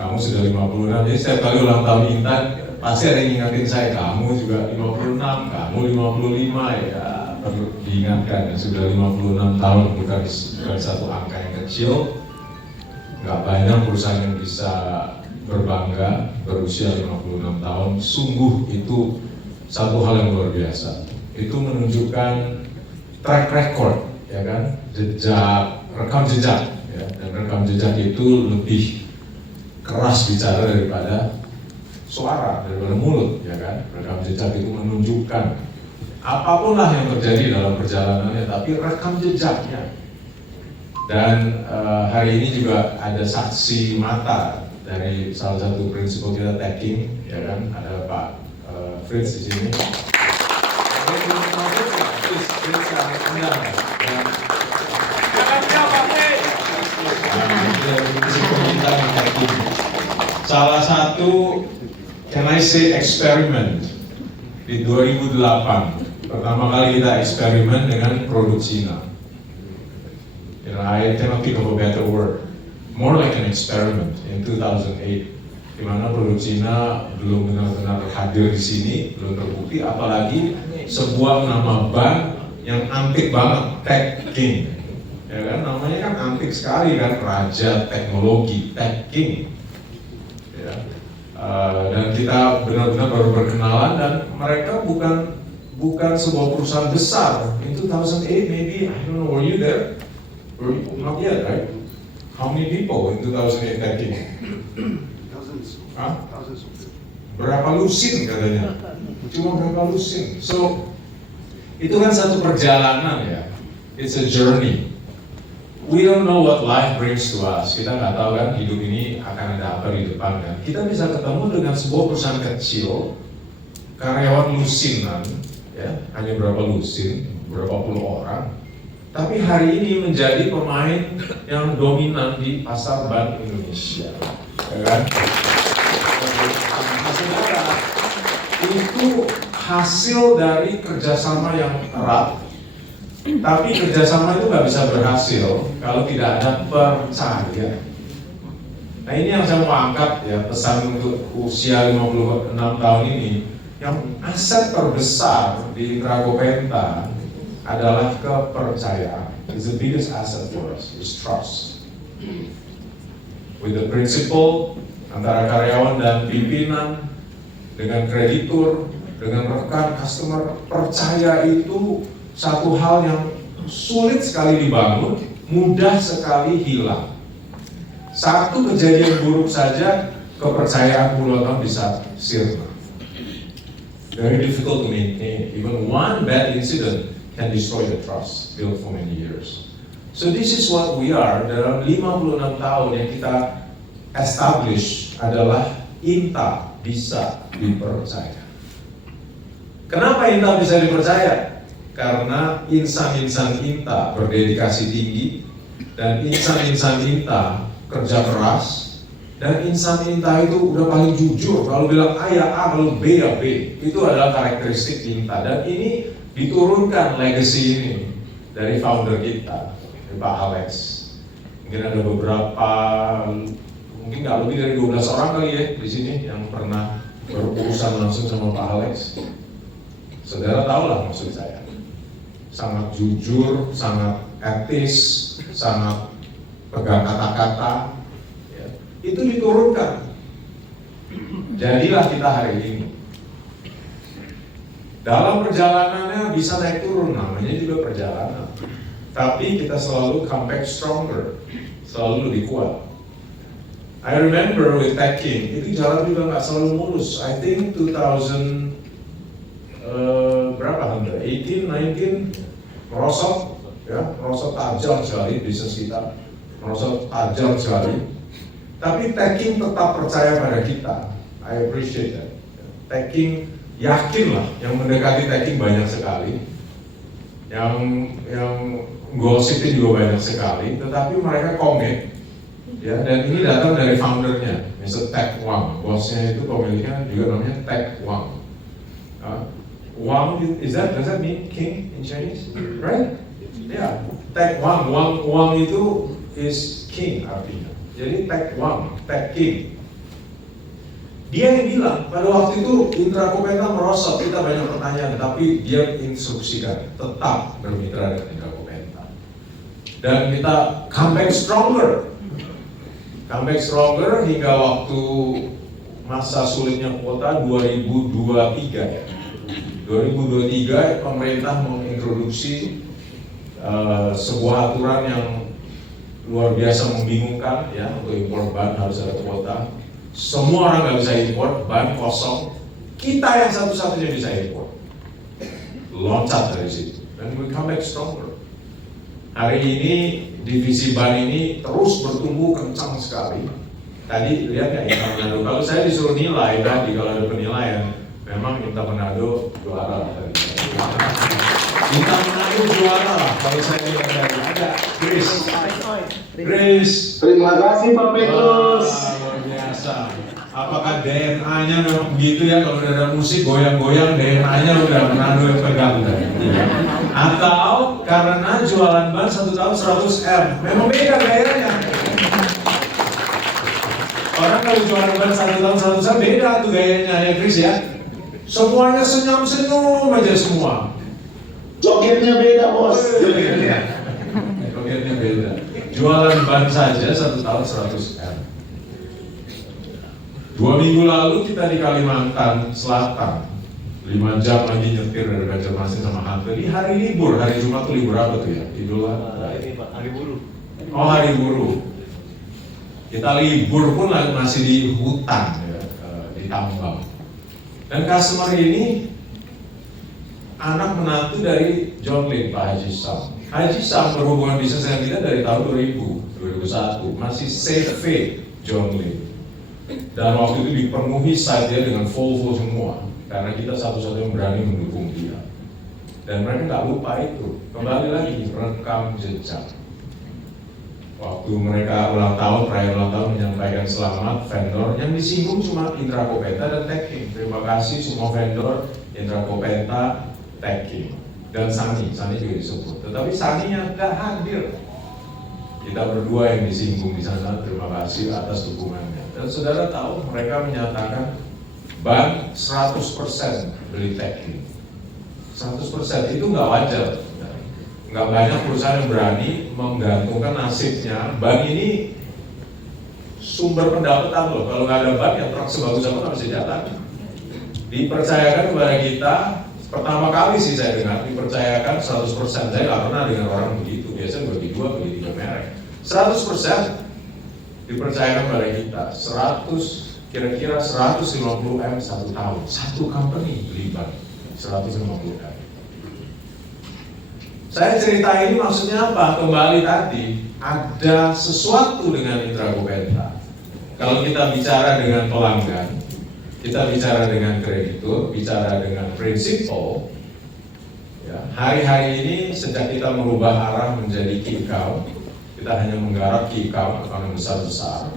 kamu sudah 56. Jadi setiap kali ulang tahun Intan pasti ada yang ingatin saya, kamu juga 56, kamu 55 ya. Perlu diingatkan ya, sudah 56 tahun bukan satu angka yang kecil. Nggak banyak perusahaan yang bisa berbangga berusia 56 tahun. Sungguh itu satu hal yang luar biasa. Itu menunjukkan track record, ya kan, rekam jejak, ya. Dan rekam jejak itu lebih keras bicara daripada suara, daripada mulut, ya kan. Rekam jejak itu menunjukkan apapun lah yang terjadi dalam perjalanannya, tapi rekam jejaknya. Dan hari ini juga ada saksi mata dari salah satu prinsipal kita, tagging, ya kan, ada Pak Fritz di sini. Salah satu, can I say, eksperimen di 2008. Pertama kali kita eksperimen dengan produk Cina. I cannot think of a better word. More like an experiment in 2008, di mana produk Cina belum benar-benar hadir di sini, belum terbukti, apalagi sebuah nama bank yang antik banget, tagging. Ya kan, namanya kan antik sekali kan, raja teknologi, tagging. Ya. Dan kita benar-benar baru berkenalan dan mereka bukan sebuah perusahaan besar. In 2008 maybe, I don't know, were you there? Not yet, right? How many people in 2008 tagging? Hah? Berapa lusin katanya? Cuma berapa lusin? So, itu kan satu perjalanan ya. It's a journey. We don't know what life brings to us. Kita nggak tahu kan hidup ini akan ada apa di depan kan. Kita bisa ketemu dengan sebuah perusahaan kecil, karyawan lusinan, ya, hanya berapa lusin, berapa puluh orang. Tapi hari ini menjadi pemain yang dominan di pasar bank Indonesia, ya kan? Itu hasil dari kerjasama yang erat. Tapi kerjasama itu nggak bisa berhasil kalau tidak ada percaya. Nah ini yang saya mau angkat ya, pesan untuk usia 56 tahun ini. Yang aset terbesar di Dragopenta adalah kepercayaan. It's the biggest asset for us, is trust. With the principle antara karyawan dan pimpinan, dengan kreditur, dengan rekan, customer, percaya itu satu hal yang sulit sekali dibangun, mudah sekali hilang. Satu kejadian buruk saja, kepercayaan puluhan tahun bisa sirna. Very difficult to maintain. Even one bad incident can destroy the trust built for many years. So this is what we are. Dalam 56 tahun yang kita establish adalah Inta bisa dipercaya. Kenapa Inta bisa dipercaya? Karena insan-insan Inta berdedikasi tinggi dan insan-insan Inta kerja keras dan insan Inta itu udah paling jujur. Kalau bilang A ya A, kalau B ya B. Itu adalah karakteristik Inta dan ini diturunkan legacy ini dari founder kita, Pak Alex. Mungkin ada beberapa, mungkin nggak lebih dari 12 orang kali ya di sini yang pernah berurusan langsung sama Pak Alex. Saudara tahu lah maksud saya. Sangat jujur, sangat etis, sangat pegang kata-kata. Ya. Itu diturunkan. Jadilah kita hari ini. Dalam perjalanannya bisa naik turun, namanya juga perjalanan. Tapi kita selalu come back stronger, selalu lebih kuat. I remember with packing, itu jalan juga nggak selalu mulus. I think 2000 berapa Hunter? 18, 19 merosot, ya merosot tajam sekali bisnis kita, merosot tajam sekali. Tapi packing tetap percaya pada kita. I appreciate that. Packing yakin lah, yang mendekati packing banyak sekali, yang gosipin juga banyak sekali, tetapi mereka komit. Ya, dan ini datang dari foundernya, Mr. Tek Wang. Bosnya itu pemiliknya juga namanya Tek Wang. Wang, does that mean king in Chinese? Right? Ya, Tek Wang. Wang itu is king artinya. Jadi Tek Wang, Tek King. Dia yang bilang pada waktu itu Indra Kopenta merosot, kita banyak pertanyaan, tapi dia instruksikan tetap bermitra dengan Indra Kopenta. Dan kita come back stronger. Come back stronger hingga waktu masa sulitnya kuota 2023 ya. 2023 pemerintah mengintroduksi sebuah aturan yang luar biasa membingungkan ya, untuk impor ban harus ada kuota. Semua orang nggak bisa impor, ban kosong. Kita yang satu-satunya bisa impor. Loncat dari situ dan we come back stronger. Hari ini divisi ban ini terus bertumbuh kencang sekali. Tadi lihat ya Inta Manado. Kalau saya disuruh nilai tadi, kalau ada penilaian, memang Inta Manado juara tadi. Inta Manado juara lah. Kalau saya lihat tadi ada Chris. Terima kasih Pak Petrus. Luar biasa. Apakah DNA-nya memang begitu ya, kalau udah ada musik goyang-goyang DNA-nya udah Manado yang pegang udah. Atau karena jualan ban 1 tahun 100M, memang beda gayanya. Orang kalau jualan ban 1 tahun 100M beda tuh gayanya ya Chris ya. Semuanya senyum-senyum aja semua. Jogetnya beda bos. Jogetnya beda. Jualan ban saja 1 tahun 100M. 2 minggu lalu kita di Kalimantan Selatan, 5 jam lagi nyetir dari Banjarmasin sama Hunter. Ini hari libur, hari Jumat tuh libur apa tuh ya? Idul Adha. Hari buruh. Oh hari buruh. Kita libur pun masih di hutan ya, di tambang. Dan customer ini anak menantu dari John Lin, Pak Haji Sam. Haji Sam berhubungan bisnis dengan kita dari tahun 2001, masih CV John Lin. Dan waktu itu dipenuhi site dia dengan Volvo semua, karena kita satu-satunya berani mendukung dia. Dan mereka nggak lupa itu. Kembali lagi rekam jejak. Waktu mereka ulang tahun, perayaan ulang tahun menyampaikan selamat vendor, yang disinggung cuma Indra Kopenta dan Teking. Terima kasih semua vendor Indra Kopenta, Teking, dan Sani juga disebut. Tetapi Saninya nggak hadir. Kita berdua yang disinggung di sana. Terima kasih atas dukungannya. Dan saudara tahu mereka menyatakan ban 100% beli Teking. 100% itu nggak wajar. Nggak banyak perusahaan yang berani menggantungkan nasibnya. Ban ini sumber pendapatan loh. Kalau nggak ada ban ya truk sebagus apa nggak bisa jalan. Dipercayakan kepada kita, pertama kali sih saya dengar dipercayakan 100%. Saya nggak pernah dengar orang begitu. Biasanya bagi 2, bagi 3 merek. 100% dipercayakan pada kita. 100 kira-kira 150M 1 tahun. Satu company beli ban 150M. Saya cerita ini maksudnya apa? Kembali tadi, ada sesuatu dengan Indra Kopenta. Kalau kita bicara dengan pelanggan, kita bicara dengan kreditur, bicara dengan prinsipal, ya, hari-hari ini sejak kita merubah arah menjadi key account, kita hanya menggarap key account yang besar-besar.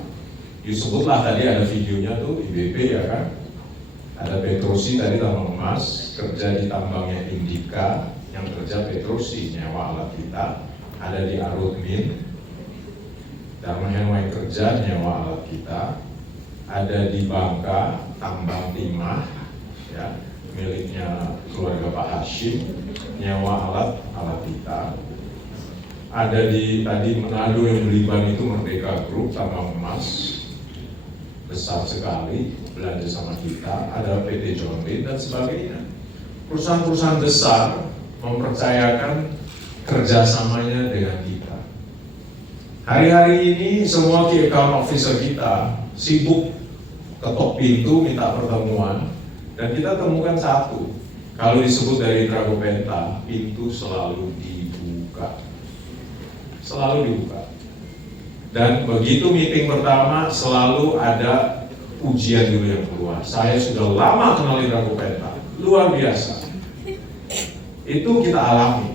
Disebutlah tadi ada videonya tuh, IBP ya kan? Ada Petrosi tadi tambang emas, kerja di tambangnya Indika, yang kerja Petrosi nyewa alat kita, ada di Arutmin, Dharma yang kerja nyewa alat kita, ada di Bangka, tambang timah, ya, miliknya keluarga Pak Hashim, nyewa alat kita. Ada di tadi Manado yang Beliban itu Merdeka Group tambang emas, besar sekali, belanja sama kita. Ada PT John Deere dan sebagainya. Perusahaan-perusahaan besar mempercayakan kerjasamanya dengan kita. Hari-hari ini semua key account officer kita sibuk ketok pintu minta pertemuan, dan kita temukan satu, kalau disebut dari Dragopenta, pintu selalu dibuka, dan begitu meeting pertama selalu ada ujian dulu yang keluar. Saya sudah lama kenali Dragopenta, luar biasa, itu kita alami.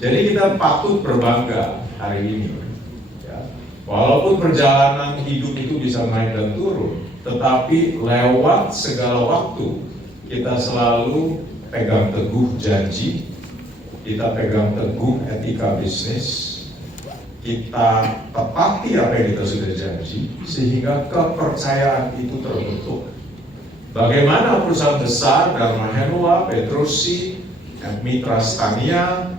Jadi kita patut berbangga hari ini. Walaupun perjalanan hidup itu bisa naik dan turun, tetapi lewat segala waktu kita selalu pegang teguh janji, kita pegang teguh etika bisnis, kita tepati apa yang kita sudah janji, sehingga kepercayaan itu terbentuk. Bagaimana perusahaan besar Dharma Henua, Petrosi, Mitra Stania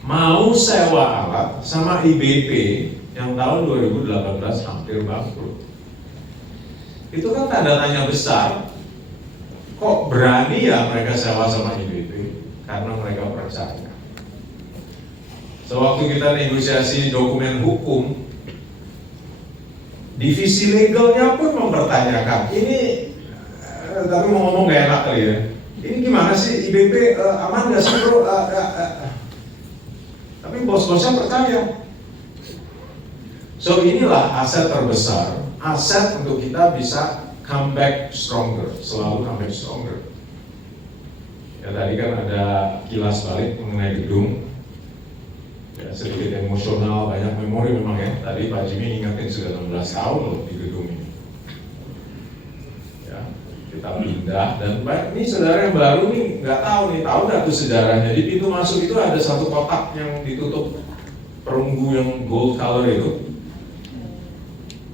mau sewa alat sama IBP yang tahun 2018 hampir bangkrut. Itu kan tanda tanya besar. Kok berani ya mereka sewa sama IBP? Karena mereka percaya. Sewaktu kita negosiasi dokumen hukum, divisi legalnya pun mempertanyakan, ini tapi mau ngomong gak enak kali ya, ini gimana sih IBP aman gak sih bro? Tapi bos-bosnya percaya. So inilah aset terbesar, aset untuk kita bisa come back stronger, selalu come back stronger. Ya tadi kan ada kilas balik mengenai gedung, ya sedikit emosional, banyak memori memang ya. Tadi Pak Jimmy ingatin sudah 16 tahun loh di gedung ini. Ya, kita pindah dan ini saudara yang baru nih nggak tahu nggak tuh sejarahnya. Di pintu masuk itu ada satu kotak yang ditutup perunggu yang gold color itu.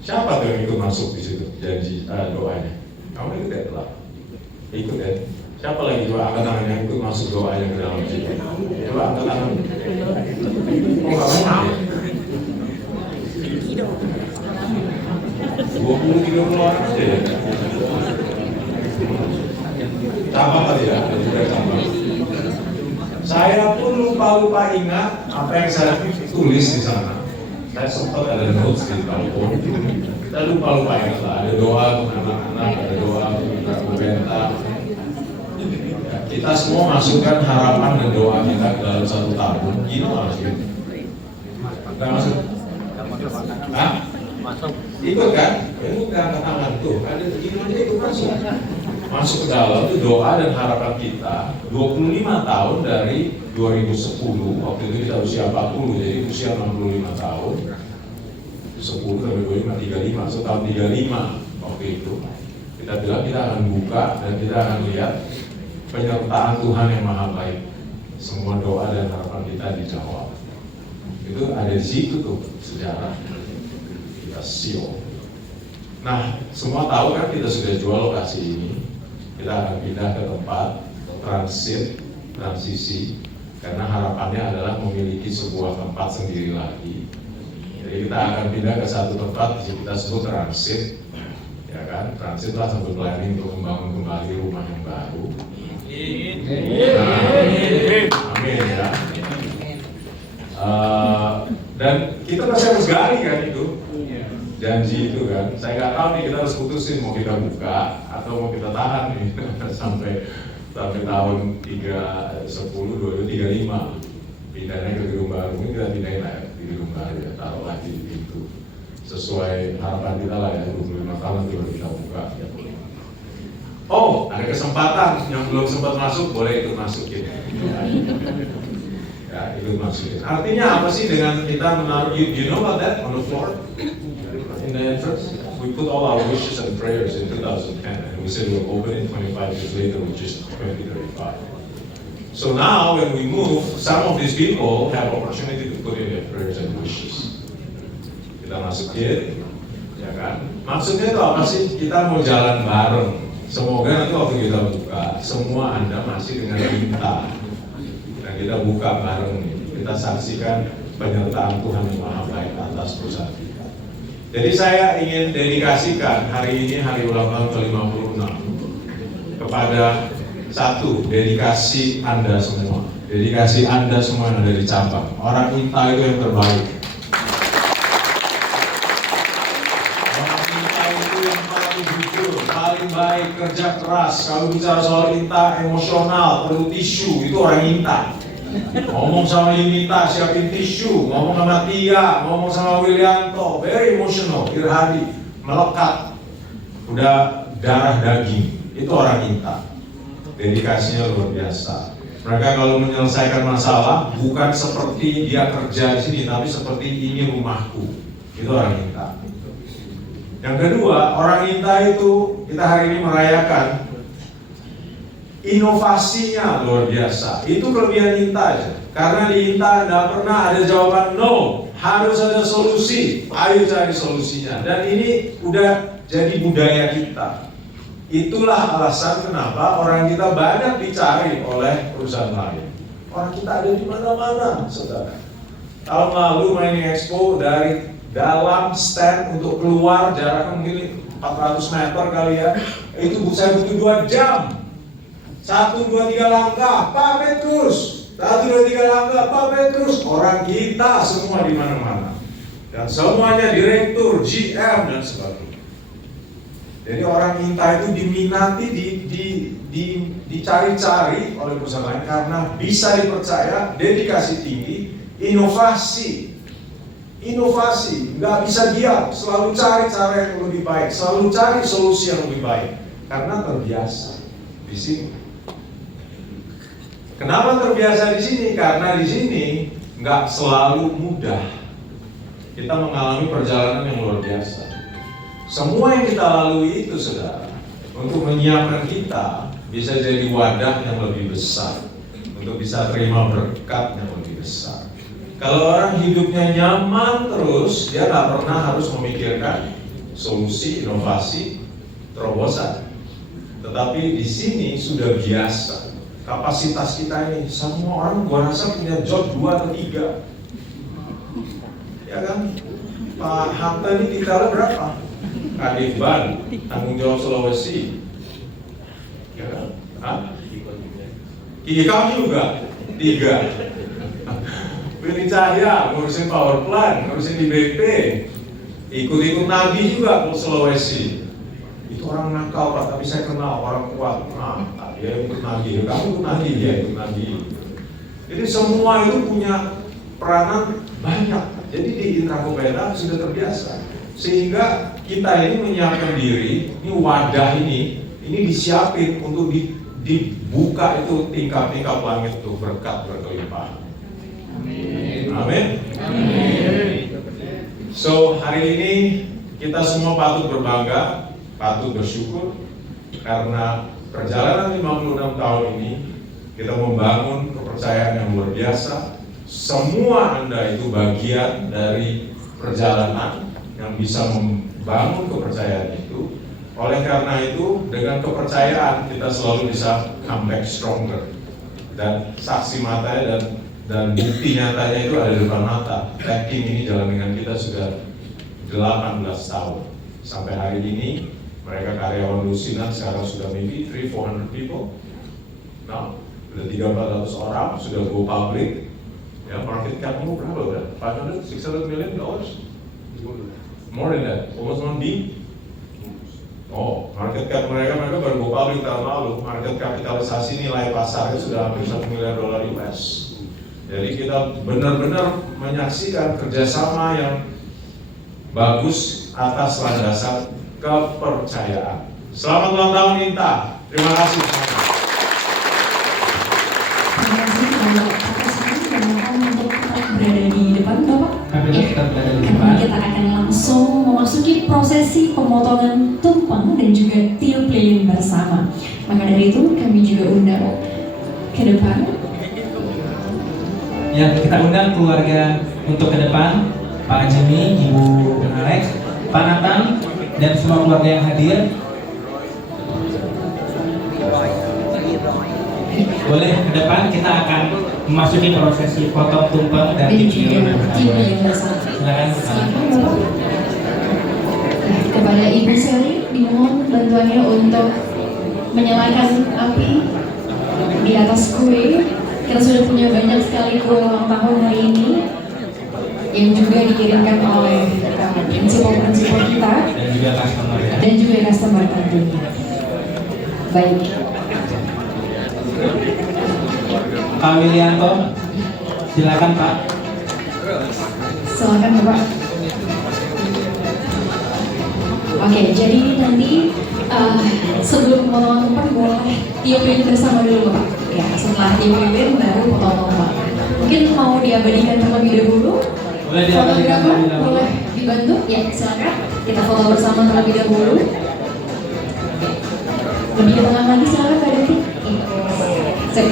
Siapa tuh yang ikut masuk di situ janji doanya? Kamu ikut ya telah? Ikut ya? Siapa lagi coba angkat tangan yang ikut masuk doanya ke dalam situ? Coba angkat tangan. Oh kamu mau? 20-30 orang aja ya? Cabang kali ya? Saya pun lupa ingat apa yang saya tulis di sana. Saya sempat ada notes di telepon. Kita lupa ingat lah. Ada doa untuk anak-anak, ada doa untuk Dragopenta. Ya, kita semua masukkan harapan dan doa kita ke dalam satu tabung. Gini masukin. Kita masuk. Hah? Masuk. Ikut kan? Ini nggak angkat tangan tuh. Ada gini aja ikut masuk. Masuk ke dalam itu doa dan harapan kita. 25 tahun dari 2010, waktu itu kita usia 40, jadi usia 65 tahun. 10 sampai 25, 35, setahun 35 waktu itu. Kita bilang kita akan buka dan kita akan lihat penyertaan Tuhan yang maha baik. Semua doa dan harapan kita dijawab. Itu ada di situ tuh sejarah. Kita seal. Nah, semua tahu kan kita sudah jual lokasi ini. Kita akan pindah ke tempat transisi, karena harapannya adalah memiliki sebuah tempat sendiri lagi. Jadi kita akan pindah ke satu tempat yang kita sebut transit, ya kan? Transit lah sambil planning untuk membangun kembali rumah yang baru. Amin ya. Dan kita masih harus gali kan itu. Janji itu kan, saya nggak tahu nih kita harus putusin mau kita buka atau mau kita tahan nih sampai tahun 10, 20, 35 pindahnya ke gedung baru. Mungkin kita pindahin lah ya, di gedung baru ya, taruh lagi di pintu sesuai harapan kita lah ya, 25 tahun nanti baru kita buka ya. Oh, ada kesempatan yang belum sempat masuk, boleh ikut masukin ya, ikut masukin. Artinya apa sih dengan kita menaruh, you know about that on the floor? In the entrance, we put all our wishes and prayers in 2010, and we said we'll open it 25 years later, which is 2035. So now, when we move, some of these people have opportunity to put in their prayers and wishes. Kita masukin, ya kan? Maksudnya itu apa sih? Kita mau jalan bareng. Semoga nanti waktu kita buka, semua Anda masih dengan Inta. Dan kita buka bareng, kita saksikan penyertaan Tuhan yang Maha Baik atas perusahaan kita. Jadi saya ingin dedikasikan hari ini, hari ulang tahun ke-56, kepada satu, dedikasi Anda semua. Dedikasi Anda semua yang ada di cabang. Orang Inta itu yang terbaik. Paling baik, kerja keras. Kalau bicara soal Inta, emosional, perlu tisu, itu orang Inta. Ngomong sama Yunita, siapin tisu. Ngomong sama Tia, ngomong sama Willianto, very emotional, Irhadi, melekat. Udah darah daging, itu orang Inta. Dedikasinya luar biasa. Mereka kalau menyelesaikan masalah, bukan seperti dia kerja di sini, tapi seperti ini rumahku. Itu orang Inta. Yang kedua, orang Inta itu kita hari ini merayakan inovasinya luar biasa. Itu kelebihan Inta aja. Karena di Inta tidak pernah ada jawaban no, harus ada solusi. Ayo cari solusinya. Dan ini udah jadi budaya kita. Itulah alasan kenapa orang kita banyak dicari oleh perusahaan lain. Orang kita ada di mana-mana, saudara. Tahun lalu Mining Expo dari dalam stand untuk keluar jaraknya mungkin 400 meter kali ya, itu saya butuh 2 jam. 1, 2, 3 langkah, Pak Petrus. 1, 2, 3 langkah, Pak Petrus. Orang kita semua di mana-mana. Dan semuanya direktur, GM dan sebagainya. Jadi orang Inta itu diminati, dicari-cari oleh perusahaan lain karena bisa dipercaya, dedikasi tinggi, inovasi, nggak bisa diam, selalu cari cara yang lebih baik, selalu cari solusi yang lebih baik, karena terbiasa di sini. Kenapa terbiasa di sini? Karena di sini nggak selalu mudah. Kita mengalami perjalanan yang luar biasa. Semua yang kita lalui itu, saudara, untuk menyiapkan kita bisa jadi wadah yang lebih besar, untuk bisa terima berkat yang lebih besar. Kalau orang hidupnya nyaman terus, dia nggak pernah harus memikirkan solusi, inovasi, terobosan. Tetapi di sini sudah biasa. Kapasitas kita ini, semua orang gua rasa punya job 2 atau 3. Ya kan? Pak Hatta ini tinggalnya berapa? Kadif Ban, tanggung jawab Sulawesi. Ya kan? Hah? Kami juga 3. Willy Cahya ngurusin power plant, ngurusin di BP, ikut-ikut Nadi juga ke Sulawesi. Itu orang nakal Pak, tapi saya kenal orang kuat. Nah, dia ikut Nadi, kamu ikut Nadi, dia ikut Nadi. Jadi semua itu punya peranan banyak. Jadi di Intra Kopeda sudah terbiasa. Sehingga kita ini menyiapkan diri, ini wadah ini disiapin untuk dibuka itu tingkap-tingkap langit itu berkat berkelimpahan. Amin. So hari ini kita semua patut berbangga, patut bersyukur karena perjalanan 56 tahun ini kita membangun kepercayaan yang luar biasa. Semua Anda itu bagian dari perjalanan yang bisa membangun kepercayaan itu. Oleh karena itu, dengan kepercayaan kita selalu bisa come back stronger. Dan saksi matanya dan bukti nyatanya itu ada di depan mata. Tag team ini jalan dengan kita sudah 18 tahun. Sampai hari ini, mereka karyawan lusinan sekarang sudah maybe 300-400 people. Nah, sudah 300-400 orang, sudah go public. Ya, market cap-nya berapa udah? 500-600 million dollars? More than that, almost 1 billion. Oh, market cap mereka baru go public tahun lalu. Market kapitalisasi nilai pasarnya sudah hampir $1 miliar US. Jadi kita benar-benar menyaksikan kerjasama yang bagus atas landasan kepercayaan. Selamat ulang tahun Inta. Terima kasih. Terima kasih untuk berada di depan Bapak. Karena kita akan langsung memasuki prosesi pemotongan tumpeng dan juga tiup lilin bersama. Maka dari itu kami juga undang ke depan. Ya, kita undang keluarga untuk ke depan, Pak Jimmy, Ibu Alex, Pak Nathan, dan semua keluarga yang hadir. Boleh ke depan, kita akan memasuki prosesi potong tumpeng dan tiup lilin bersama. Silakan. Kepada Ibu Sally dimohon bantuannya untuk menyalakan api di atas kue. Kita sudah punya banyak sekali kue ulang tahun hari ini yang juga dikirimkan oleh prinsipal kita dan juga customer tentunya. Baik. Pak Wilianto, silakan Pak. Silakan Bapak. Oke, jadi nanti sebelum potongan tumpeng boleh tiup lilin bersama dulu Bapak. Ya, setelah tiup lilin baru potong tumpeng. Mungkin mau diabadikan terlebih dahulu. Boleh diabadikan terlebih dahulu. Boleh dibantu? Ya, silakan. Kita foto bersama terlebih dahulu. Lebih ke tengah lagi silakan Mbak Devi. Sip.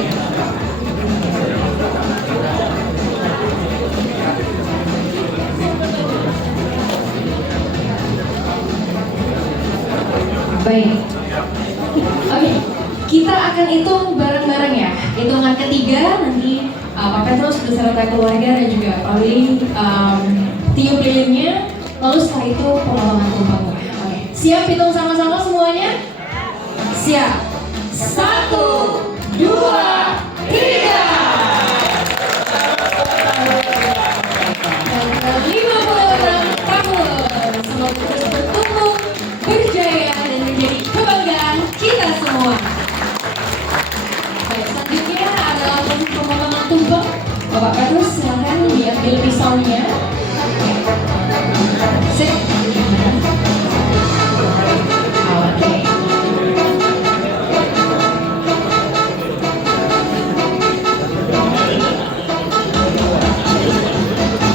Baik. Oke, kita akan hitung bareng-bareng ya. Hitungan ketiga nanti Pak Petrus beserta keluarga dan juga Pak Willy tiup lilinnya. Lalu setelah itu pemotongan tumpeng. Oke, siap hitung sama-sama semuanya? Siap. 1, 2, 3. Dan 56 tahun. Semoga terus bertumbuh, berjaya dan menjadi kebanggaan kita semua. Baik, selanjutnya adalah pemotongan tumpeng. Bapak Petrus silahkan diambil pisaunya. Sip. Oke.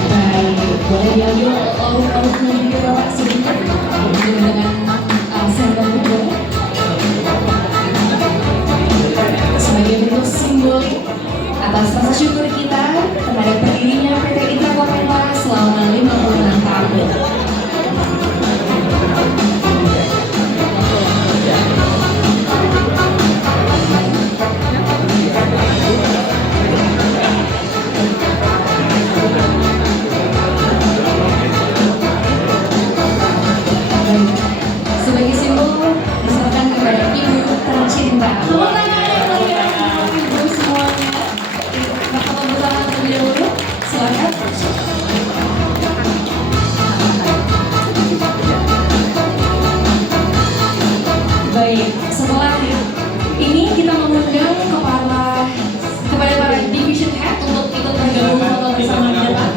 Baik, boleh diambil urut-urutnya juga Bapak sedikit dengan sendok boleh. Sebagai bentuk simbolik atas rasa syukur kita terhadap berdirinya PT Itra Komenta selama 56 tahun. Sebagai simbol diserahkan kepada Ibu tercinta. Tepuk tangan yang meriah untuk Ibu semuanya. Bapak bersama terlebih dahulu, silakan. Baik, setelah ini kita mengundang kepada para division head untuk ikut bergabung foto bersama di depan.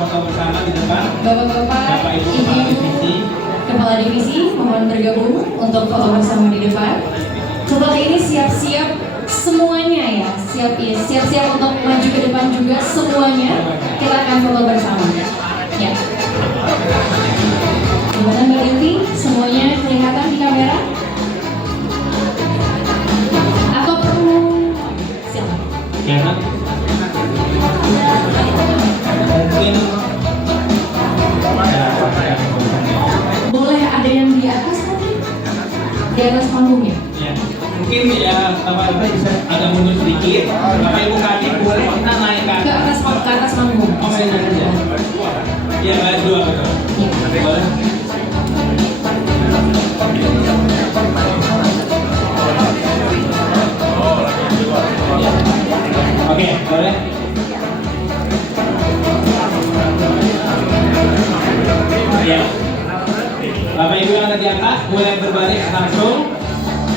Bapak-bapak, ibu-ibu, kepala divisi mohon bergabung untuk foto bersama di depan. Setelah ini siap-siap semuanya ya, siap-siap untuk maju ke depan juga semuanya. Kita akan foto bersama. Ya. Gimana Mbak Devi? Semuanya kelihatan di kamera? Atau perlu? Silakan. Ya, mungkin boleh ada yang di atas tadi? Di atas panggungnya? ya, mungkin ya Bapak-Bapak bisa agak mundur sedikit. Bapak Ibu kaki boleh kita naik ke atas panggung. Oh, main aja. Ya, dua betul. Ya. Boleh. Oke, boleh. Ya. Bapak Ibu yang ada di atas boleh berbaris langsung.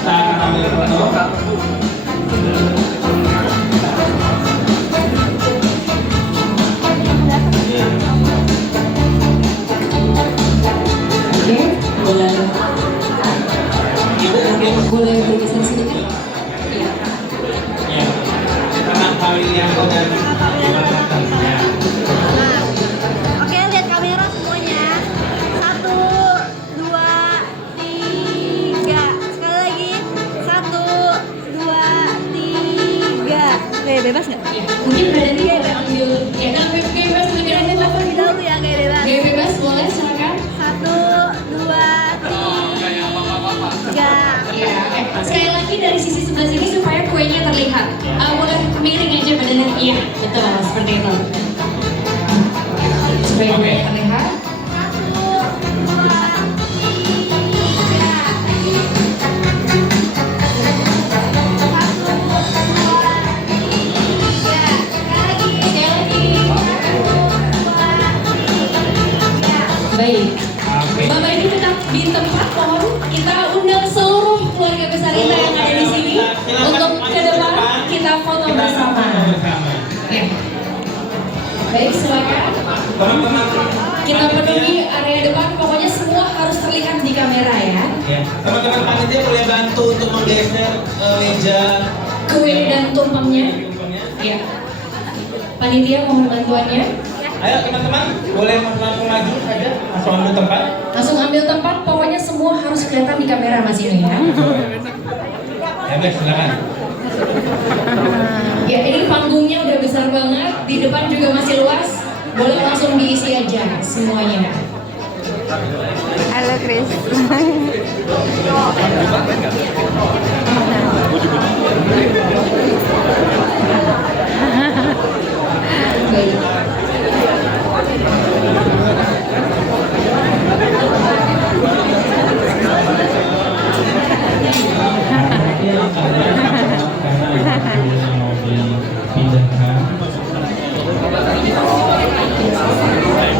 Kita akan ambil foto. Oke, boleh. Ibu mungkin boleh bergeser sedikit. Iya. Ya. Karena Pak Wilianto dan ya. Oke, lihat kamera semuanya. 1, 2, 3. Sekali lagi. 1, 2, 3. Oke, bebas nggak? Mungkin berarti ambil ya kan bebas lebih Bebas terlebih dahulu ya, kayak bebas. Bebas boleh silakan. 1, 2, 3. sekali lagi dari sisi sebelah sini supaya kuenya terlihat. Boleh miring aja badannya. Iya, betul, seperti itu. Supaya kuenya terlihat. Baik, Bapak Ibu tetap di tempat, mohon kita undang seluruh keluarga besar kita yang ada di sini untuk ke depan kita foto bersama. Ya. Baik, silakan. Kita penuhi area depan, pokoknya semua harus terlihat di kamera ya. Teman-teman panitia boleh bantu untuk menggeser meja kue dan tumpengnya. Ya. Panitia mohon bantuannya. Ayo teman-teman, boleh langsung maju saja, langsung ambil tempat. Langsung ambil tempat, pokoknya semua harus kelihatan di kamera Mas ini ya. Ya guys, silakan. Ya, ini panggungnya udah besar banget, di depan juga masih luas. Boleh langsung diisi aja semuanya. Halo Chris. Baik.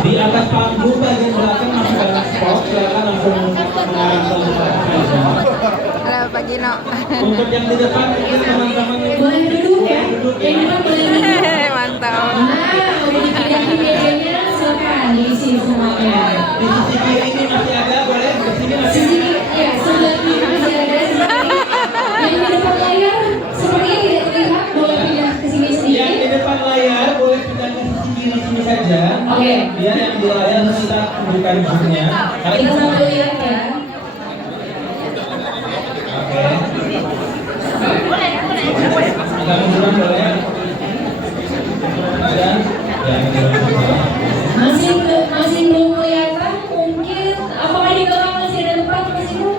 Di atas panggung bagian belakang masih banyak spot, silakan langsung mengarahkan. Halo Pak Gino. Untuk yang di depan mungkin teman-teman Boleh duduk ya. Yang depan boleh duduk. Mantap. Nah, udah dipindahin mejanya, silakan diisi semuanya. di sisi kiri ini masih ada, boleh di sini masih Sisi ada. ya, sebelah kiri masih ada seperti yang di depan layar sepertinya tidak terlihat, boleh pindah ke sini Yang sedikit. di depan layar boleh pindah ke sisi kiri sini saja. Oke. Biar yang di layar kita berikan zoomnya. Kita sambil lihat ya. Oke. Kita munduran boleh. Dan ya Masih belum kelihatan, mungkin apakah di belakang masih ada tempat Mas Ibu?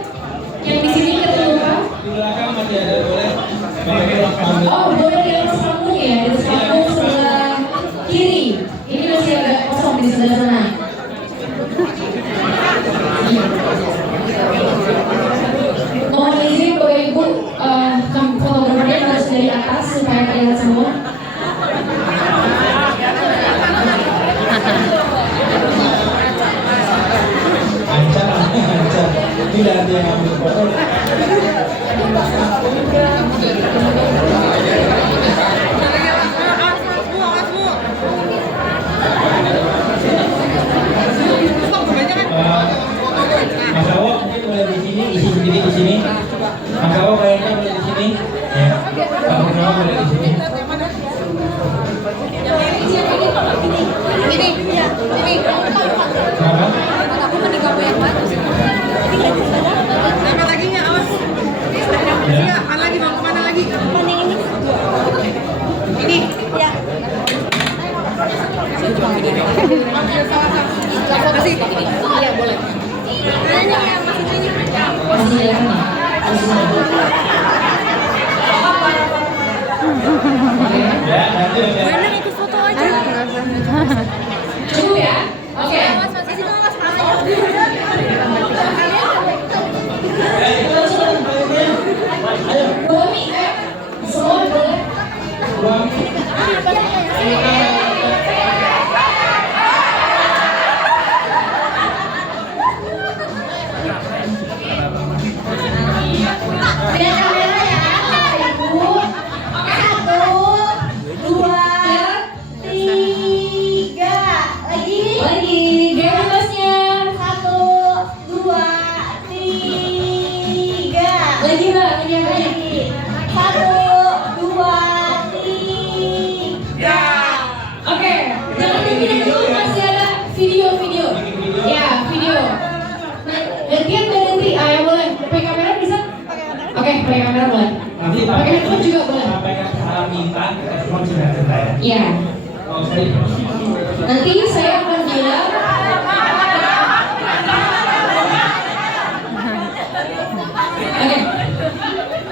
Yang di sini ketemu Pak? di belakang masih ada, boleh. Boleh langsung ambil. Oh, boleh di atas panggung ya, di atas panggung sebelah kiri. Ini masih agak kosong di sebelah sana. Mohon izin Bapak Ibu, fotografernya harus dari atas supaya terlihat semua. Lancar. Tidak ada yang ambil foto. Mas Awo mungkin boleh di sini, isi sendiri di sini. Mas Awo kayaknya boleh di sini. Ya. Pak Purnomo boleh di sini. Kenapa? Iya boleh. Masih jalan ya? Ya, nanti ya. Ikut foto aja. Cukup ya? Oke. Bami, semua boleh. Lihat kamera ya, Ibu. 1, 2, 3. Lagi. Gaya bosnya. 1, 2, 3. Lagi Mbak, lagi yang banyak. 1, 2, 3. Oke, jangan dipindah dulu, masih ada video. Ya, video. Nah, gantian berhenti. Ya boleh. Pakai kamera bisa? Oke, pakai kamera boleh. Nanti Pakai handphone juga boleh. sampaikan salam minta kita semua sudah selesai. Iya. Oh, sorry. Nanti saya akan bilang. Oke.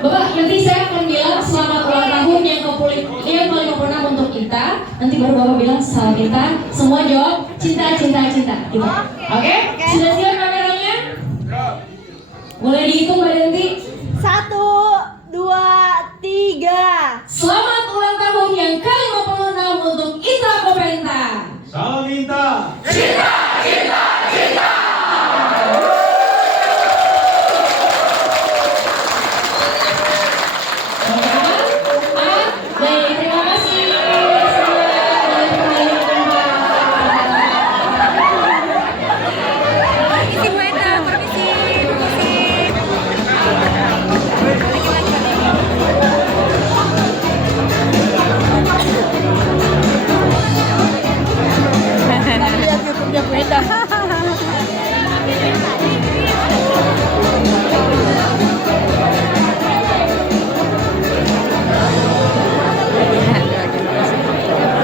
Bapak, nanti saya akan bilang selamat ulang tahun yang ke-56 untuk kita. Nanti baru Bapak bilang salam kita. Semua jawab cinta, cinta, cinta. Gitu. Oke? Sudah siap kameranya? Boleh dihitung Mbak Denti? 1, 2, 3. Selamat ulang tahun yang ke-56 untuk Ita Kopenta. Salam Inta. Cinta, cinta, cinta. Baik, terima kasih. Permisi Bu Enda, permisi. Lihat YouTube-nya Bu Enda.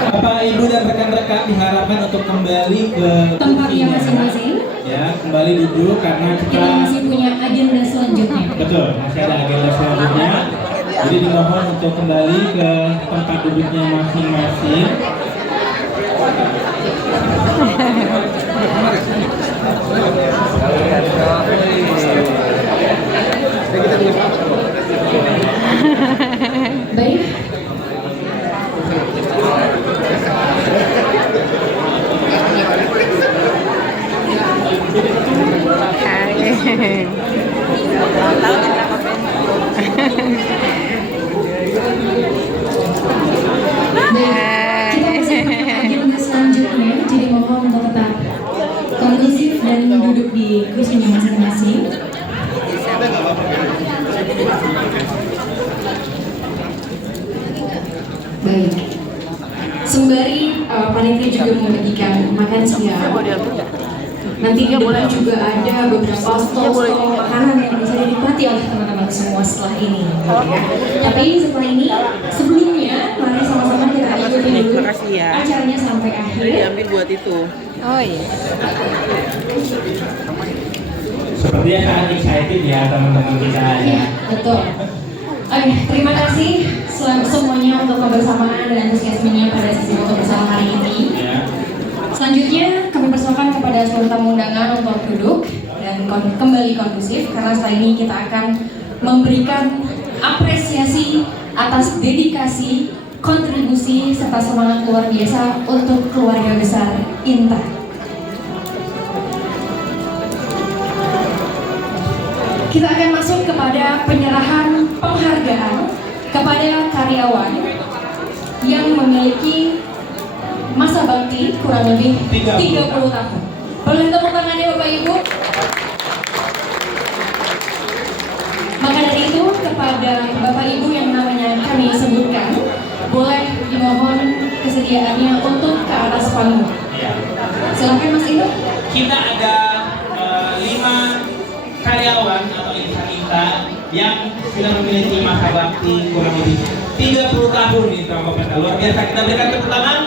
Bapak, Ibu dan rekan-rekan diharapkan untuk kembali ke Tempatnya kursinya. masing-masing. Ya, kembali duduk karena Kita masih punya agenda selanjutnya. betul, masih ada agenda selanjutnya. Jadi dimohon untuk kembali ke tempat duduknya masing-masing. Baik. Kita masih punya agenda selanjutnya, jadi mohon untuk tetap kondusif dan duduk di kursinya masing-masing. Baik. Sembari panitia juga membagikan makan siang. Nanti di depan juga ada beberapa stol-stol makanan yang bisa dinikmati oleh teman-teman semua setelah ini. Tapi setelah ini, sebelumnya mari sama-sama kita ikuti dulu acaranya sampai akhir. Diambil buat itu. Oh iya. Sepertinya sangat excited ya teman-teman kita ya. Iya, betul. Oke, terima kasih semuanya untuk kebersamaan dan antusiasmenya pada sesi foto bersama hari ini. Ya. Selanjutnya kami persilakan kepada seluruh tamu undangan untuk duduk dan kembali kondusif karena setelah ini kita akan memberikan apresiasi atas dedikasi, kontribusi serta semangat luar biasa untuk keluarga besar Inta. Kita akan masuk kepada penyerahan penghargaan kepada karyawan yang memiliki masa bakti kurang lebih 30 tahun. Boleh tepuk tangannya Bapak Ibu? Maka dari itu kepada Bapak Ibu yang namanya kami sebutkan, boleh dimohon kesediaannya untuk ke atas panggung. Silakan Mas Indo. Kita ada 5 karyawan atau Inta yang sudah memiliki masa bakti kurang lebih 30 tahun di Kopenta. Luar biasa, kita berikan tepuk tangan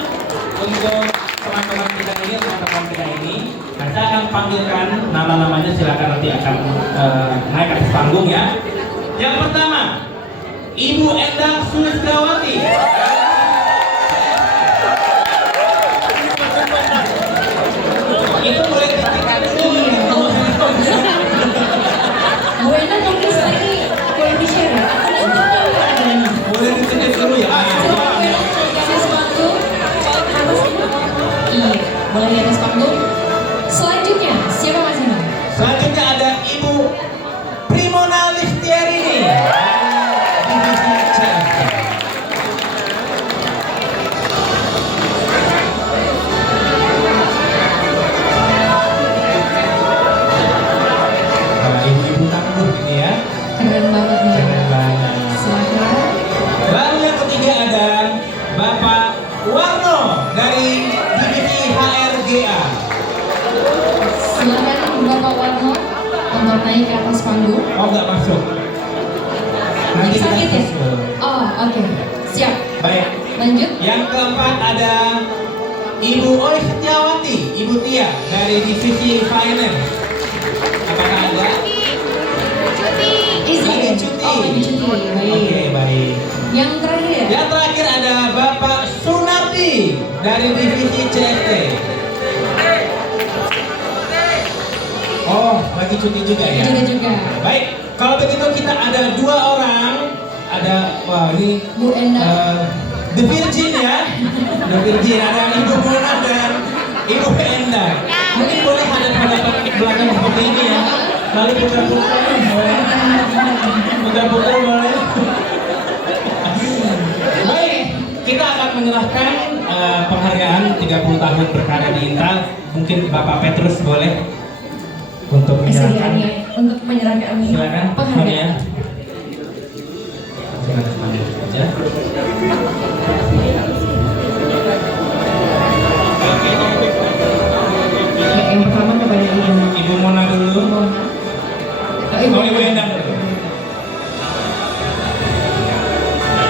untuk teman-teman kita ini, teman-teman kita ini. Nah, saya akan panggilkan nama-namanya, silakan nanti akan naik atas panggung ya. Yang pertama, Ibu Endang Sulistiawati. Itu boleh dikatakan dulu. Bu Endang mungkin setelah ini boleh di-share ya? Boleh dicek dulu ya. Sesuatu iya, boleh di atas panggung. Selanjutnya, siapa Mas Indo? Selanjutnya ada Ibu Primona Listiarini. Ibu-ibu tangguh ini ya. Keren banget nih. Keren banget. Silakan. Lalu yang ketiga ada Bapak Warno dari divisi HRGA. Silakan Bapak Warno untuk naik ke atas panggung. Oh, nggak masuk. Nanti kita Sakit ya? susul. Oh, oke. Siap. Baik. Lanjut. Yang keempat ada Ibu Oi Setiawati, Ibu Tia dari divisi Finance. Apakah ada? Izin. Lagi cuti. lagi cuti. Baik. Oke, baik. Yang terakhir. Yang terakhir ada Bapak Sunardi dari divisi CFT. Oh, lagi cuti juga ya? Cuti juga. Baik, kalau begitu kita ada 2 orang. Ada, wah ini Bu Endang. The Virgin ya. The Virgin, ada Ibu Mona dan Ibu Endang. Mungkin boleh hadap-hadapan ke belakang seperti ini ya. Lalu putar-putar boleh. Putar-putar boleh. Baik, kita akan menyerahkan penghargaan 30 tahun berkarya di Intal. Mungkin Bapak Petrus boleh untuk menyerahkan. Untuk menyerahkan Silakan, penghargaan. Silakan panggil saja. Yang pertama kepada Ibu Mona dulu. Oh, Ibu Endang dulu.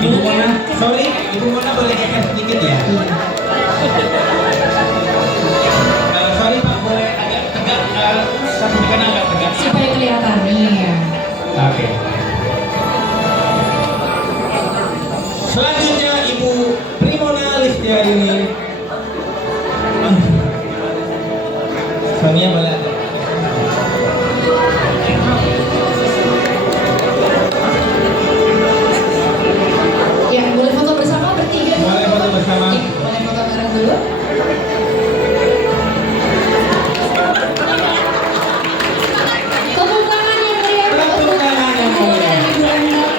Ibu Mona, sorry, Ibu Mona boleh geser sedikit ya? Sorry Pak, boleh agak tegak, sampaikan agak tegak. Supaya kelihatan nih. Oke. Selanjutnya Ibu Primona Listiarini. Suaminya boleh. Ya, boleh foto bersama bertiga. Boleh foto bersama. Ya, boleh foto bareng dulu. Tepuk tangan yang meriah untuk Ibu dan Ibu Endang.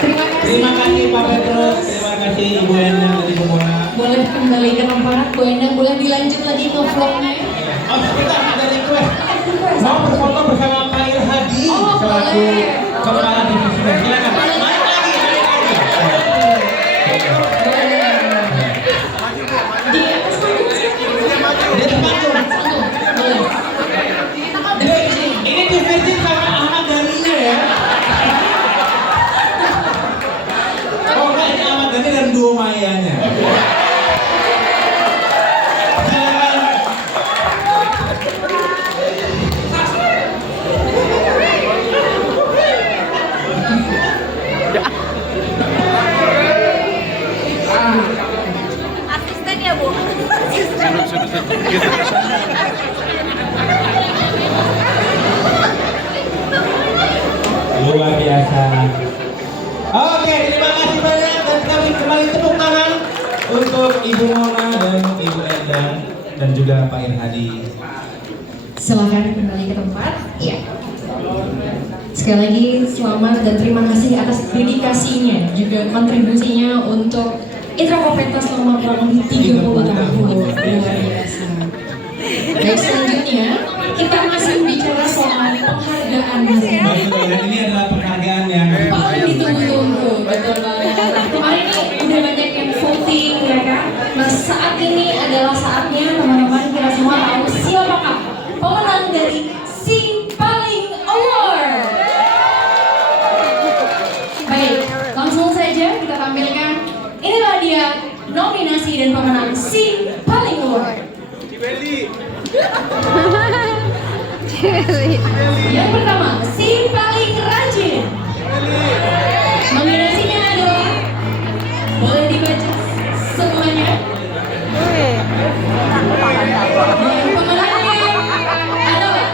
Terima kasih. Terima kasih Pak Petrus, terima kasih Ibu Endang dan Ibu Mona. Boleh kembali ke tempat, Bu Endang boleh dilanjut lagi ke vlognya. Oh, sebentar ada request. Mau berfoto bersama Pak Irhadi Oh, selaku boleh. kepala divisi. Silakan. Naik lagi, naik lagi. Di atas panggung silakan. Di atas panggung. Boleh. Ini divisi sama Ahmad Dhani-nya ya. Oh enggak, ini Ahmad Dhani dan duo Mayanya. Asisten ya, Bu? Luar biasa. Oke, terima kasih banyak dan kami kembali tepuk tangan untuk Ibu Mona dan Ibu Endang dan juga Pak Irhadi. Silakan kembali ke tempat. Iya. Sekali lagi selamat dan terima kasih atas dedikasinya juga kontribusinya untuk Itra Kopeta selama kurang lebih 30 tahun. Luar biasa. Baik, selanjutnya kita masih bicara soal penghargaan. Dan ini adalah penghargaan yang paling ditunggu-tunggu, betul banget. Kemarin ini udah banyak yang voting ya kan. Nah saat ini adalah saatnya teman-teman kita semua tahu siapakah pemenang dari Sing Paling Award. Baik, langsung saja kita tampilkan. Inilah dia nominasi dan pemenang Sing Paling Award. Yang pertama, Sing Paling Rajin. Nominasinya adalah, boleh dibaca semuanya. Dan pemenangnya adalah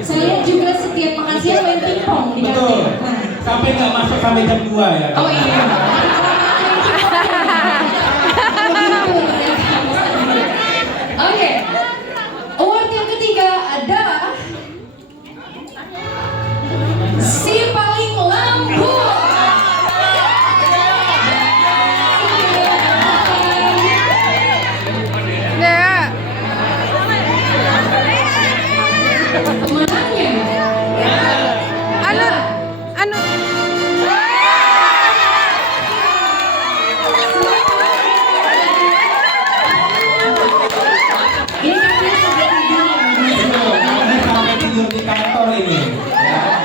Saya lihat juga setiap makan siang main pingpong di Betul. kantin. Nah. Sampai nggak masuk sampai jam 2 ya. Oh iya. Oke. Award yang ketiga adalah si paling lambung.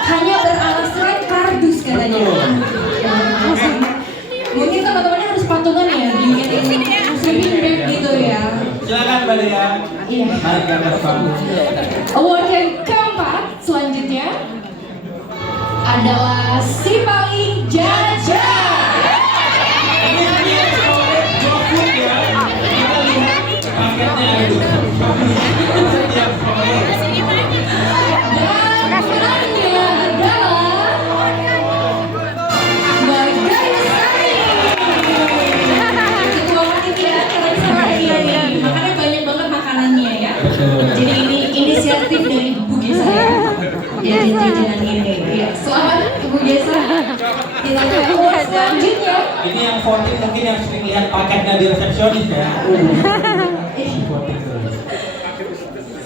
Hanya beralasan kardus katanya. Mungkin teman-temannya harus patungan ya, diingetin sleeping bag gitu ya. Silakan Mbak Dea. Iya. Naik ke atas panggung. Award yang keempat selanjutnya adalah si paling jajan. Ini yang GoFood ya. Kita lihat paketnya itu. Setiap sore. Dan pemenangnya adalah Mbak Gaisari. Ketua panitia acara hari ini. Makanya banyak banget makanannya ya. Jadi ini inisiatif dari Bu Gesa ya. Jadi jajanan ini. Ya, selamat Bu Gesa. Kita ke award selanjutnya. Ini yang voting mungkin yang sering lihat paketnya di resepsionis ya.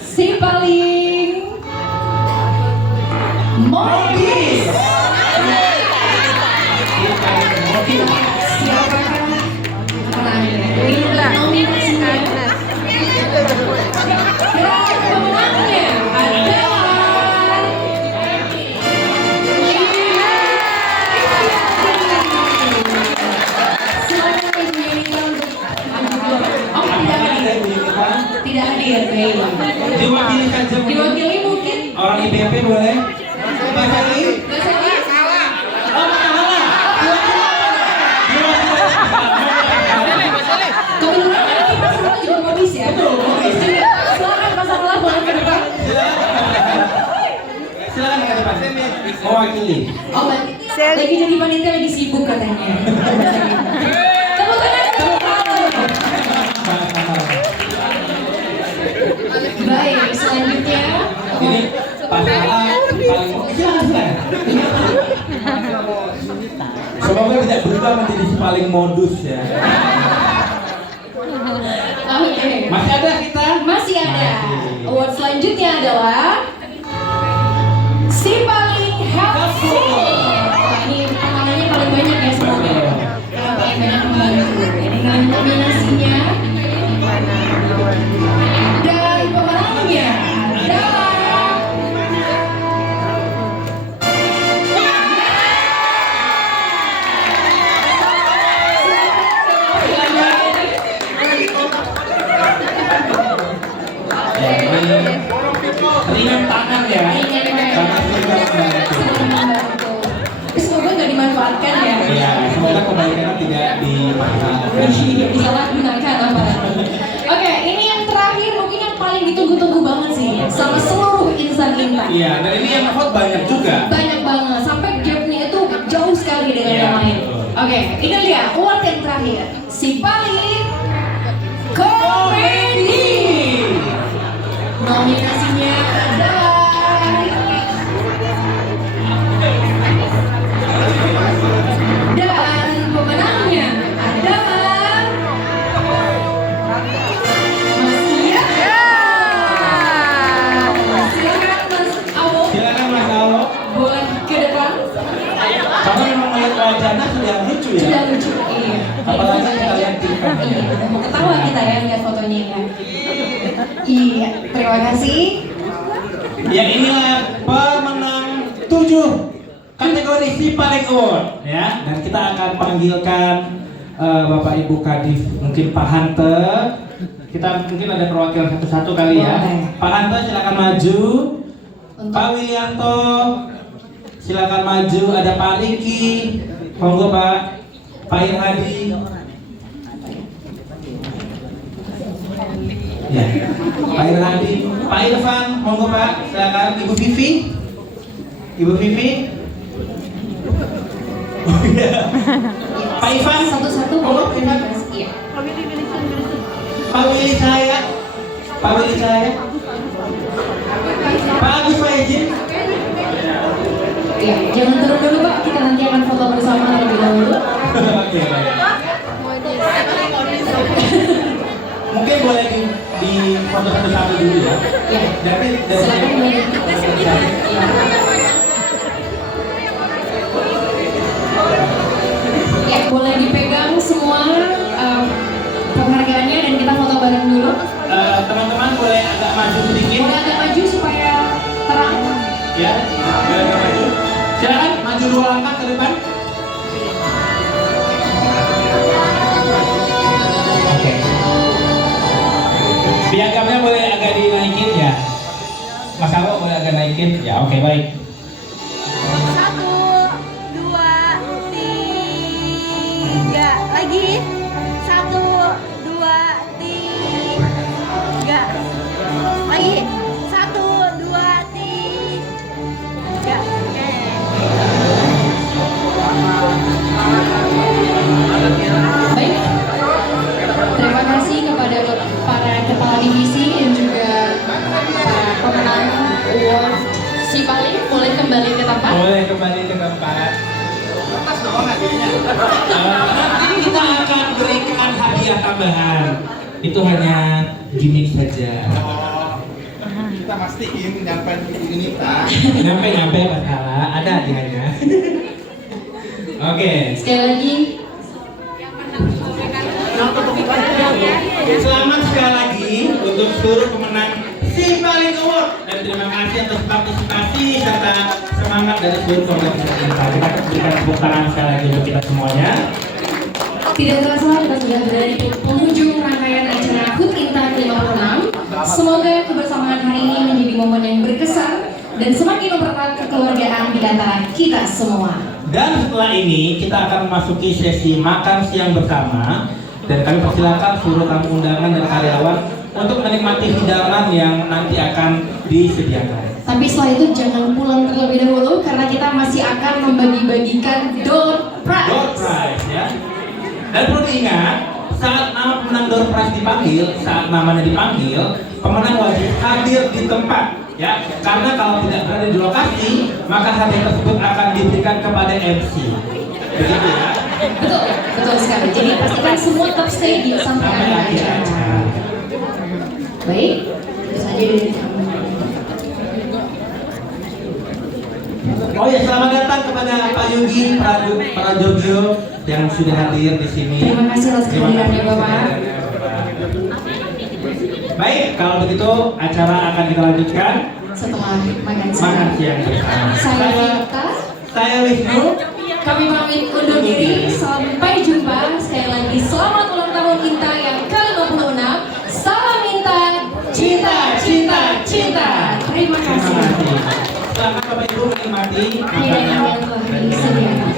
Si paling modis. Siapakah nominasinya? Dan pemenangnya adalah silakan Ibu Yunita untuk tidak hadir, baik. Diwakili saja mungkin. Diwakili mungkin. Orang IPP boleh. Mbak Sari. Mbak Sari. Oh, salah. Kebetulan ini Mas Salah juga modis ya. Jadi silakan Mas Salah boleh ke depan. Silakan ke depan. Mewakili. Oh, lagi jadi panitia lagi sibuk katanya. Tepuk tangan. Baik, selanjutnya Ini pasangan paling silakan. Semoga tidak berubah menjadi paling modus ya. Oke. Masih ada kita? Masih ada. Award selanjutnya adalah si paling helpful. Nah, ini tangannya paling banyak ya semoga. Yang paling banyak membantu. Ini kan nominasinya. Dan pemenangnya adalah Ringan tangan ya. Sangat ringan. semoga nggak dimanfaatkan ya. Iya, semoga kebaikannya tidak dimanfaatkan. Disalahgunakan apalagi. Oke, ini yang terakhir mungkin yang paling ditunggu-tunggu banget sih sama seluruh insan Intan. Iya, dan ini yang vote banyak juga. Banyak banget, sampai gapnya itu jauh sekali dengan yang lain. Oke, ini dia award yang terakhir. Si paling komedi. Nominasinya adalah dan pemenangnya adalah Mas Iya. Silakan Mas Awo. Silakan Mas Awo. Boleh ke depan. Karena memang melihat wajahnya sudah lucu ya. Sudah lucu, iya. Apalagi kita lihat tingkah. Iya, mau ketawa kita ya lihat fotonya ya. Iya, terima kasih. Ya inilah pemenang 7 kategori si paling award ya. Dan kita akan panggilkan Bapak Ibu Kadif, mungkin Pak Hante. Kita mungkin ada perwakilan satu-satu kali ya. Pak Hante silakan maju. Pak Wilianto silakan maju. Ada Pak Riki, monggo Pak. Pak Irhadi. Ya. Pak Irhadi, Pak Irfan, monggo Pak, silakan. Ibu Vivi. Ibu Vivi. Oh iya. Pak Ivan. Satu-satu Monggo Pak Ivan. Iya. Pak Willy Cahaya. Pak Willy Cahaya. Pak Agus Faizin. Iya, jangan turun dulu Pak, kita nanti akan foto bersama terlebih dahulu. Oke, baik. Mungkin boleh di foto satu-satu dulu ya. Iya. Tapi Silakan boleh. Iya. Ya, boleh dipegang semua penghargaannya dan kita foto bareng dulu. Teman-teman boleh agak maju sedikit. Boleh agak maju supaya terang. Ya, boleh agak maju. Silakan maju 2 langkah ke depan. Oke. Piagamnya boleh agak dinaikin ya. Mas Awo boleh agak naikin. Ya, oke baik. 1, 2, 3. Lagi. 1, 2, 3. Lagi. 1, 2, 3. Baik. Terima kasih kepada para kepala divisi dan juga para pemenang award si paling boleh kembali ke tempat. Boleh kembali ke tempat. Nanti kita akan berikan hadiah tambahan. Itu hanya gimmick saja. Kita mastiin nyampe ini tak. Nyampe masalah, ada hadiahnya. Oke. Sekali lagi. Selamat sekali lagi untuk seluruh pemenang si paling award dan terima kasih atas partisipasi serta semangat dari seluruh keluarga kita. Kita berikan tepuk tangan sekali lagi untuk kita semuanya. Tidak terasa kita sudah berada di penghujung rangkaian acara HUT INTA ke-56. Semoga kebersamaan hari ini menjadi momen yang berkesan dan semakin mempererat kekeluargaan di antara kita semua. Dan setelah ini kita akan memasuki sesi makan siang bersama dan kami persilakan seluruh tamu undangan dan karyawan untuk menikmati hidangan yang nanti akan disediakan. Tapi setelah itu jangan pulang terlebih dahulu karena kita masih akan membagi-bagikan door prize. Door prize ya. Dan perlu diingat, saat nama pemenang door prize dipanggil, saat namanya dipanggil, pemenang wajib hadir di tempat. Ya, karena kalau tidak berada di lokasi, maka hadiah tersebut akan diberikan kepada MC. Begitu ya? Betul, betul sekali. Jadi pastikan semua tetap stay di sampai akhir acara. Baik, itu saja dari kami. Oh ya, selamat datang kepada Pak Yogi Prajogo yang sudah hadir di sini. Terima kasih atas kehadirannya Bapak. Baik, kalau begitu acara akan kita lanjutkan Setelah makan siang. bersama. Saya Vita. Saya Wisnu. Kami pamit undur diri. Sampai jumpa. Sekali lagi selamat ulang tahun INTA yang ke-56. Salam INTA. Cinta, cinta, cinta. Terima kasih. Silakan Bapak Ibu menikmati Hidangan yang telah disediakan.